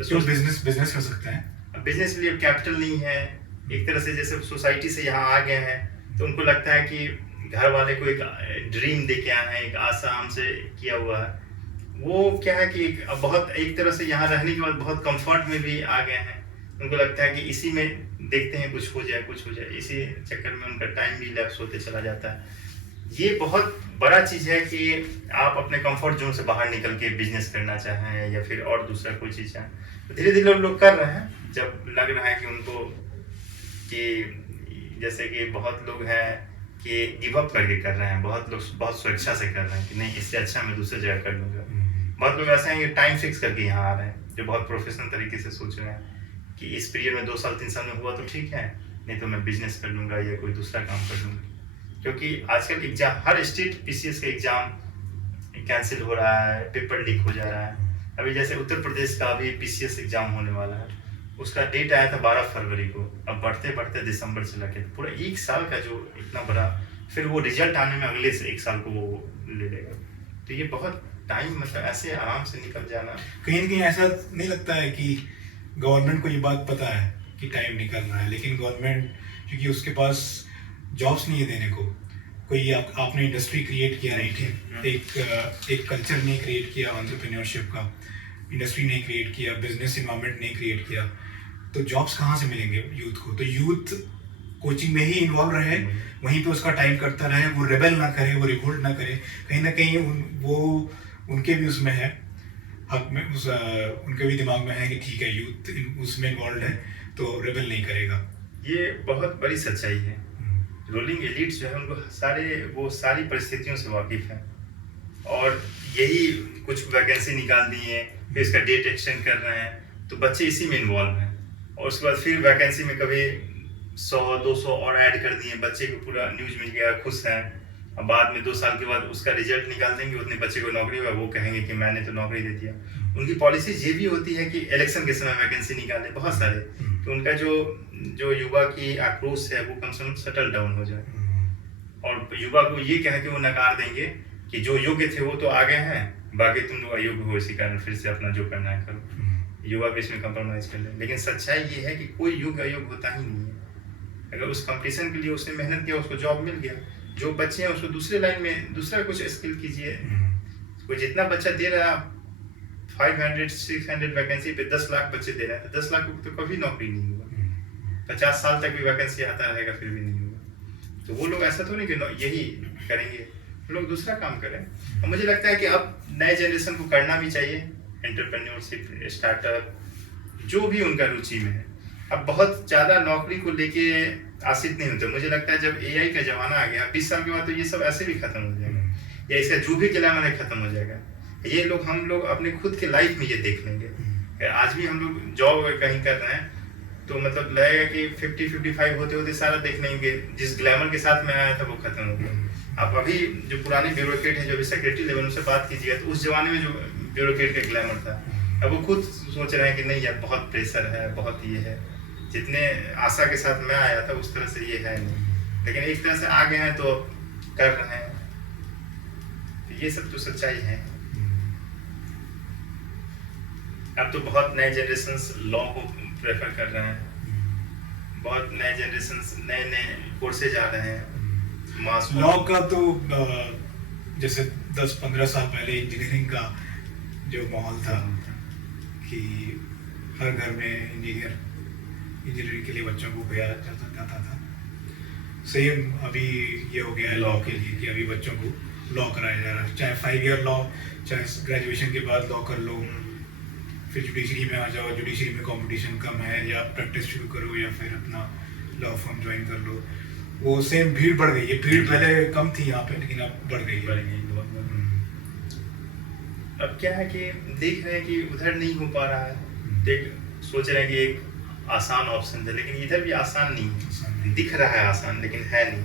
तो बिजनेस कर सकते हैं, बिजनेस के लिए कैपिटल नहीं है एक तरह से। जैसे सोसाइटी से यहाँ आ गए हैं तो उनको लगता है कि घर वाले को एक ड्रीम दे के आए हैं, एक आशा हमसे किया हुआ है। वो क्या है कि बहुत एक तरह से यहाँ रहने के बाद बहुत कंफर्ट में भी आ गए हैं, उनको लगता है कि इसी में देखते हैं कुछ हो जाए, इसी चक्कर में उनका टाइम भी लैप्स होते चला जाता है। ये बहुत बड़ा चीज़ है कि आप अपने कंफर्ट जोन से बाहर निकल के बिजनेस करना चाहें या फिर और दूसरा कोई चीज़ चाहें। तो धीरे धीरे लोग कर रहे हैं, जब लग रहा है कि उनको कि जैसे कि बहुत लोग हैं कि गिव अप करके कर रहे हैं, बहुत लोग बहुत स्वेच्छा से कर रहे हैं कि नहीं इससे अच्छा मैं दूसरी जगह कर लूँगा। बहुत लोग ऐसे हैं कि टाइम फिक्स करके यहाँ आ रहे हैं, जो बहुत प्रोफेशनल तरीके से सोच रहे हैं कि इस पीरियड में 2 साल 3 साल में हुआ तो ठीक है, नहीं तो मैं बिजनेस कर लूँगा या कोई दूसरा काम कर लूँगा। क्योंकि आजकल एग्जाम हर स्टेट पीसीएस का एग्जाम कैंसिल हो रहा है, पेपर लीक हो जा रहा है। अभी जैसे उत्तर प्रदेश का अभी पीसीएस एग्जाम होने वाला है, उसका डेट आया था 12 फरवरी को, अब बढ़ते बढ़ते दिसंबर चला गया, पूरा 1 साल का जो इतना बड़ा, फिर वो रिजल्ट आने में अगले से 1 साल को वो ले लेगा। तो ये बहुत टाइम मतलब ऐसे आराम से निकल जाना। कहीं ना कहीं ऐसा नहीं लगता है कि गवर्नमेंट को ये बात पता है कि टाइम निकल रहा है, लेकिन गवर्नमेंट क्योंकि उसके पास जॉब्स नहीं है देने को, कोई आपने इंडस्ट्री क्रिएट किया नहीं, ठीक, एक कल्चर नहीं क्रिएट किया एंटरप्रेन्योरशिप का, इंडस्ट्री नहीं क्रिएट किया, बिजनेस इन्वायरमेंट नहीं क्रिएट किया, तो जॉब्स कहाँ से मिलेंगे यूथ को? तो यूथ कोचिंग में ही इन्वॉल्व रहे, वहीं पे उसका टाइम करता रहे, वो रेबल ना करे, वो रिवोल्ट ना करे, कहीं ना कहीं वो उनके भी उसमें है हक में, उनके भी दिमाग में है कि ठीक है यूथ उसमें इन्वॉल्व है तो रेबल नहीं करेगा। ये बहुत बड़ी सच्चाई है। रूलिंग एलिट्स जो है उनको वो सारी परिस्थितियों से वाकिफ है, और यही कुछ वैकेंसी निकाल दी है, फिर इसका डेट एक्सटेंड कर रहे हैं, तो बच्चे इसी में इन्वॉल्व हैं। और उसके बाद फिर वैकेंसी में कभी 100-200 और ऐड कर दिए, बच्चे को पूरा न्यूज मिल गया, खुश हैं। अब बाद में 2 साल के बाद उसका रिजल्ट निकाल देंगे, उतने बच्चे को नौकरी हुआ, वो कहेंगे कि मैंने तो नौकरी दे दिया। उनकी पॉलिसीज ये भी होती है कि इलेक्शन के समय वैकेंसी निकाले बहुत सारे, तो उनका जो युवा की आक्रोश है वो कम से कम सेटल डाउन हो जाए, और युवा को ये कह के वो नकार देंगे कि जो योग्य थे वो तो आ गए हैं, बाकी तुम लोग अयोग्य हो, इसी कारण फिर से अपना जो करना है करो। युवा भी इसमें कंप्रोमाइज कर ले, लेकिन सच्चाई ये है कि कोई योग्य अयोग्य होता ही नहीं है। अगर उस कंपटीशन के लिए उसने मेहनत किया, उसको जॉब मिल गया, जो बच्चे हैं उसको दूसरे लाइन में दूसरा कुछ स्किल कीजिए। कोई जितना बच्चा दे रहा है, 500-600 वैकेंसी पे 10 लाख बच्चे दे रहे हैं, तो 10 लाख को तो कभी नौकरी नहीं होगा, 50 साल तक भी वैकेंसी आता रहेगा फिर भी नहीं होगा। तो वो लोग ऐसा तो नहीं कि यही करेंगे, लोग दूसरा काम करें। और मुझे लगता है कि अब नए जनरेशन को करना भी चाहिए एंटरप्रेन्योरशिप, स्टार्टअप, जो भी उनका रुचि में है। अब बहुत ज़्यादा नौकरी को लेके आश्रित नहीं होते। मुझे लगता है जब एआई का जमाना आ गया 20 साल के बाद, तो ये सब ऐसे भी खत्म हो जाएगा, या इसका जो भी ग्लैमर है खत्म हो जाएगा। ये लोग हम लोग अपने खुद के लाइफ में ये देख लेंगे। आज भी हम लोग जॉब कहीं कर रहे हैं तो मतलब लगेगा कि 50-55 होते होते सारा देख लेंगे, जिस ग्लैमर के साथ मैं आया था वो खत्म हो गया। अब अभी जो पुराने ब्यूरोक्रेट हैं, जो अभी सेक्रेटरी लेवल से बात कीजिएगा, तो उस जमाने में जो ब्यूरोक्रेट का ग्लैमर था, अब वो खुद सोच रहे हैं कि नहीं यार बहुत प्रेशर है, बहुत ये है, जितने आशा के साथ मैं आया था उस तरह से ये है नहीं, लेकिन एक तरह से आ गए हैं तो कर रहे हैं। तो ये सब तो सच्चाई है। अब तो बहुत नए जनरेशन लॉ को प्रेफर कर रहे हैं, बहुत नए जनरेशन नए कोर्सेज आ रहे हैं। मास लॉ का तो जैसे 10-15 साल पहले इंजीनियरिंग का जो माहौल था कि हर घर में इंजीनियरिंग के लिए बच्चों को भेजा जाता था, सेम अभी ये हो गया है लॉ के लिए कि अभी बच्चों को लॉ कराया जा रहा है, चाहे 5 ईयर लॉ, चाहे ग्रेजुएशन के बाद लॉ कर लो, फिर जुडिशरी में आ जाओ, जुडिशरी में कंपटीशन कम है, या प्रैक्टिस शुरू करो या फिर अपना लॉ फर्म ज्वाइन कर लो। वो सेम भीड़ बढ़ गई है, भीड़ पहले कम थी यहाँ पे, लेकिन अब बढ़ गई है। अब क्या है कि देख रहे हैं कि उधर नहीं हो पा रहा है, सोच रहे हैं कि एक आसान ऑप्शन है, लेकिन इधर भी आसान नहीं है। दिख रहा है आसान, लेकिन है नहीं।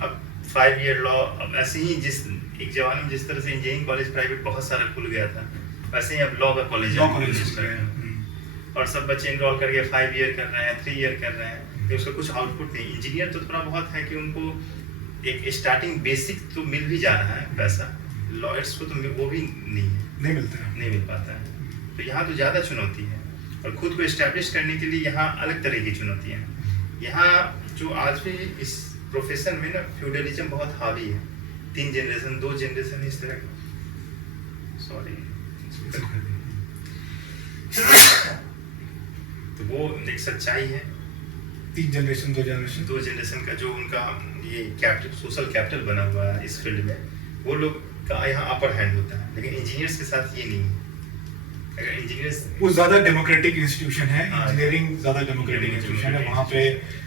अब 5 ईयर लॉ, अब ऐसे ही जिस एक जमाने में जिस तरह से इंजीनियरिंग कॉलेज प्राइवेट बहुत सारा खुल गया था, वैसे ही अब लॉ का कॉलेज और सब बच्चे इनरोल करके 5 ईयर कर रहे हैं, 3 ईयर कर रहे हैं, तो उसका कुछ आउटपुट नहीं। इंजीनियर तो थोड़ा बहुत है कि उनको एक स्टार्टिंग बेसिक तो मिल भी जा रहा है पैसा, लॉयर्स को तो वो भी नहीं मिल पाता है। तो यहाँ तो ज़्यादा चुनौती है, और खुद को इस्टेब्लिश करने के लिए यहाँ अलग तरह की चुनौतियाँ हैं। यहाँ जो आज भी इस प्रोफेशन में ना फ्यूडलिज्म बहुत हावी है, 3 जनरेशन 2 जनरेशन इस तरह, सॉरी, तो वो एक सच्चाई है। 3 जनरेशन 2 जनरेशन का जो उनका ये कैपिटल, सोशल कैपिटल बना हुआ है इस फील्ड में, वो लोग का यहाँ अपर हैंड होता है, लेकिन इंजीनियर्स के साथ ये नहीं है। अगर इंजीनियर्स वो ज़्यादा डेमोक्रेटिक इंस्टीट्यूशन है, हाँ। इंजीनियरिंग ज़्यादा डेमोक्रेटिक इंस्टीट्यूशन है, वहाँ पे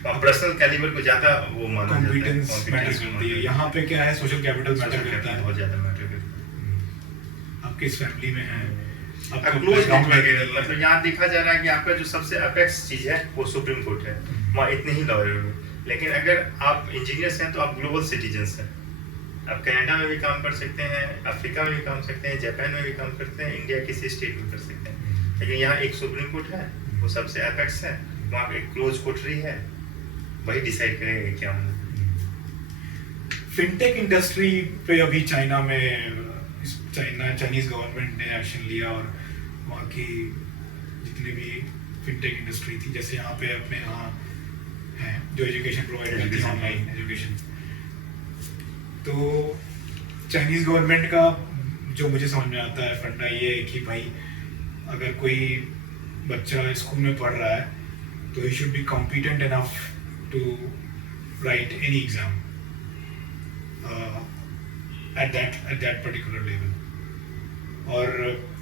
पर्सनल कैलिबर को ज्यादा वो माना जाता है, कॉम्पिटेंस मैटर competence करती है। माना यहाँ पे क्या है, सोशल कैपिटल जाता है, मैटर करता है। बहुत ज्यादा मैटर करता आप किस फैमिली में हैं, है। आपका क्लोज background नेटवर्क है, क्या है। मतलब यहाँ देखा जा रहा है कि आपका जो सबसे अपेक्स चीज है वो सुप्रीम कोर्ट है, वहाँ इतने ही लॉयर हैं। लेकिन अगर आप इंजीनियर्स हैं तो आप ग्लोबल सिटीजन्स हैं, आप कनाडा में भी काम कर सकते हैं, अफ्रीका में भी काम कर सकते हैं, जापान में भी काम कर सकते हैं, इंडिया किसी स्टेट में कर सकते हैं। लेकिन यहाँ एक सुप्रीम कोर्ट है, वो सबसे अपेक्स है, वहाँ पे एक क्लोज कोर्टरी है, वही डिसाइड करेगा कि क्या होना। फिनटेक इंडस्ट्री पे अभी चाइना में चाइनीज गवर्नमेंट ने एक्शन लिया और वहाँ की जितने भी फिनटेक इंडस्ट्री थी, जैसे यहाँ पे अपने यहाँ हैं जो एजुकेशन प्रोवाइड करती है, ऑनलाइन एजुकेशन, तो चाइनीज गवर्नमेंट का जो मुझे समझ में आता है फंडा ये है कि भाई अगर कोई बच्चा स्कूल में पढ़ रहा है तो ही should be competent enough to write any exam at that particular level। और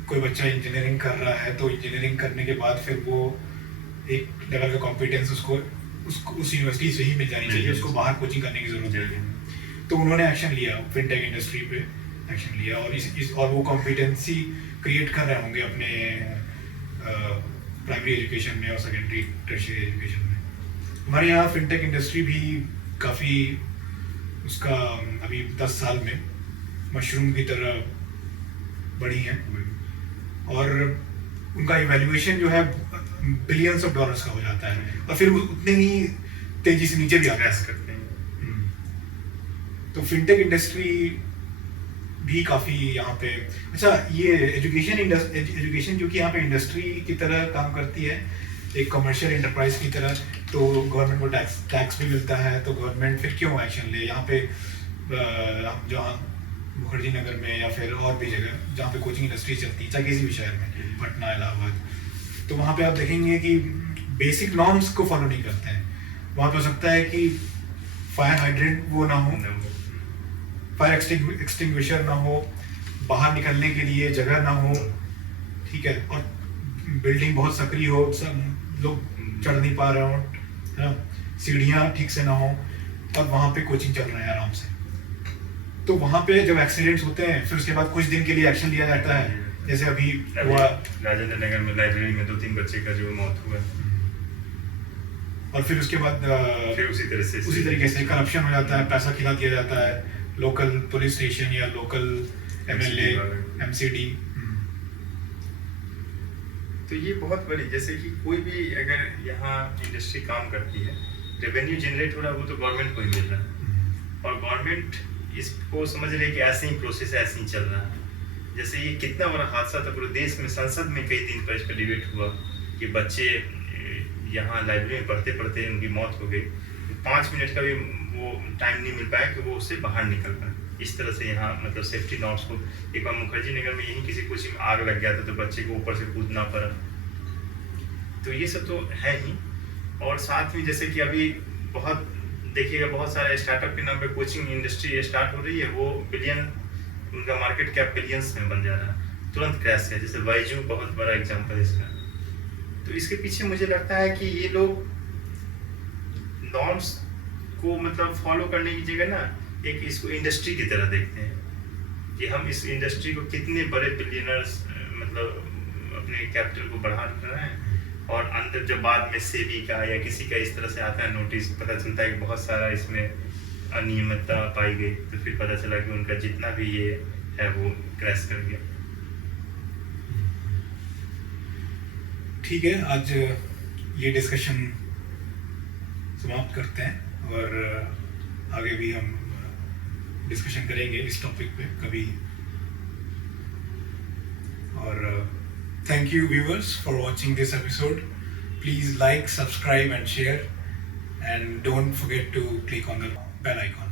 कोई बच्चा इंजीनियरिंग कर रहा है तो इंजीनियरिंग करने के बाद फिर वो एक लेवल का कॉम्पिटेंस उसको उस यूनिवर्सिटी से ही मिल जानी चाहिए, उसको बाहर कोचिंग करने की जरूरत नहीं है। तो उन्होंने एक्शन लिया, फिनटेक इंडस्ट्री पे एक्शन लिया और और वो कॉम्पिटेंसी क्रिएट कर रहे होंगे अपने प्राइमरी एजुकेशन में और सेकेंडरी टर्शियरी एजुकेशन में। हमारे यहाँ फिनटेक इंडस्ट्री भी काफ़ी उसका अभी 10 साल में मशरूम की तरह बढ़ी है और उनका इवैल्यूएशन जो है बिलियंस ऑफ डॉलर्स का हो जाता है और फिर उतने ही तेजी से नीचे भी आता है। करते हैं। तो फिनटेक इंडस्ट्री भी काफ़ी यहाँ पे अच्छा, ये एजुकेशन जो कि यहाँ पे इंडस्ट्री की तरह काम करती है, एक कमर्शियल एंटरप्राइज की तरह, तो गवर्नमेंट को टैक्स भी मिलता है, तो गवर्नमेंट फिर क्यों एक्शन ले। यहाँ पे जहाँ मुखर्जी नगर में या फिर और भी जगह जहाँ पे कोचिंग इंडस्ट्री चलती है, चाहे किसी भी शहर में, पटना, इलाहाबाद, तो वहाँ पे आप देखेंगे कि बेसिक नॉर्म्स को फॉलो नहीं करते हैं। वहाँ पे हो सकता है कि फायर हाइड्रेंट वो ना हो, फायर एक्सटिंग्विशर ना हो, बाहर निकलने के लिए जगह ना हो, ठीक है, और बिल्डिंग बहुत सक्रिय हो, लोग चढ़ नहीं पा रहे हो, है ना, सीढ़ियाँ ठीक से ना हो, और वहाँ पे कोचिंग चल रहा है आराम से। तो वहाँ पे जब एक्सीडेंट्स होते हैं फिर उसके बाद कुछ दिन के लिए एक्शन लिया जाता है, जैसे अभी हुआ राजेंद्र नगर में लाइब्रेरी में 2-3 बच्चे का जो मौत हुआ, और फिर उसके बाद फिर उसी तरीके से करप्शन हो जाता है, पैसा खिला दिया जाता है लोकल पुलिस स्टेशन या लोकल एमएलए एमसीडी। तो ये बहुत बड़ी, जैसे कि कोई भी अगर यहाँ इंडस्ट्री काम करती है, रेवेन्यू जनरेट हो रहा है, वो तो गवर्नमेंट को ही मिल रहा है और गवर्नमेंट इसको समझ रही है कि ऐसे ही प्रोसेस ऐसे ही चल रहा है। जैसे ये कितना बड़ा हादसा था पूरे देश में, संसद में कई दिन पर इस पर डिबेट हुआ कि बच्चे यहाँ लाइब्रेरी में पढ़ते पढ़ते उनकी मौत हो गई, 5 मिनट का भी वो टाइम नहीं मिल पाया कि वो उससे बाहर निकल पाए। इस तरह से यहाँ मतलब सेफ्टी नॉर्म्स को, एक बार मुखर्जी नगर में यही किसी कोचिंग में आग लग गया था तो बच्चे को ऊपर से कूदना पड़ा। तो ये सब तो है ही, और साथ में जैसे कि अभी बहुत देखिएगा बहुत सारे स्टार्टअप के नाम पे कोचिंग इंडस्ट्री स्टार्ट हो रही है, वो बिलियन, उनका मार्केट कैप बिलियंस में बन जा रहा है, तुरंत क्रैश है। जैसे बाइजू बहुत बड़ा एग्जांपल है इसका। तो इसके पीछे मुझे लगता है कि ये लोग नॉर्म्स को मतलब फॉलो करने की जगह ना एक इसको इंडस्ट्री की तरह देखते हैं कि हम इस इंडस्ट्री को कितने बड़े बिलियनर्स मतलब अपने कैपिटल को बढ़ा रहे हैं, और अंदर जब बाद में सेबी का या किसी का इस तरह से आता है नोटिस, पता चलता है कि बहुत सारा इसमें अनियमितता पाई गई, तो फिर पता चला कि उनका जितना भी ये है वो क्रैश कर गया। ठीक है, आज ये डिस्कशन समाप्त करते हैं और आगे भी हम डिस्कशन करेंगे इस टॉपिक पे कभी। और thank you viewers for watching this episode. Please like, subscribe and share, and don't forget to click on the bell icon.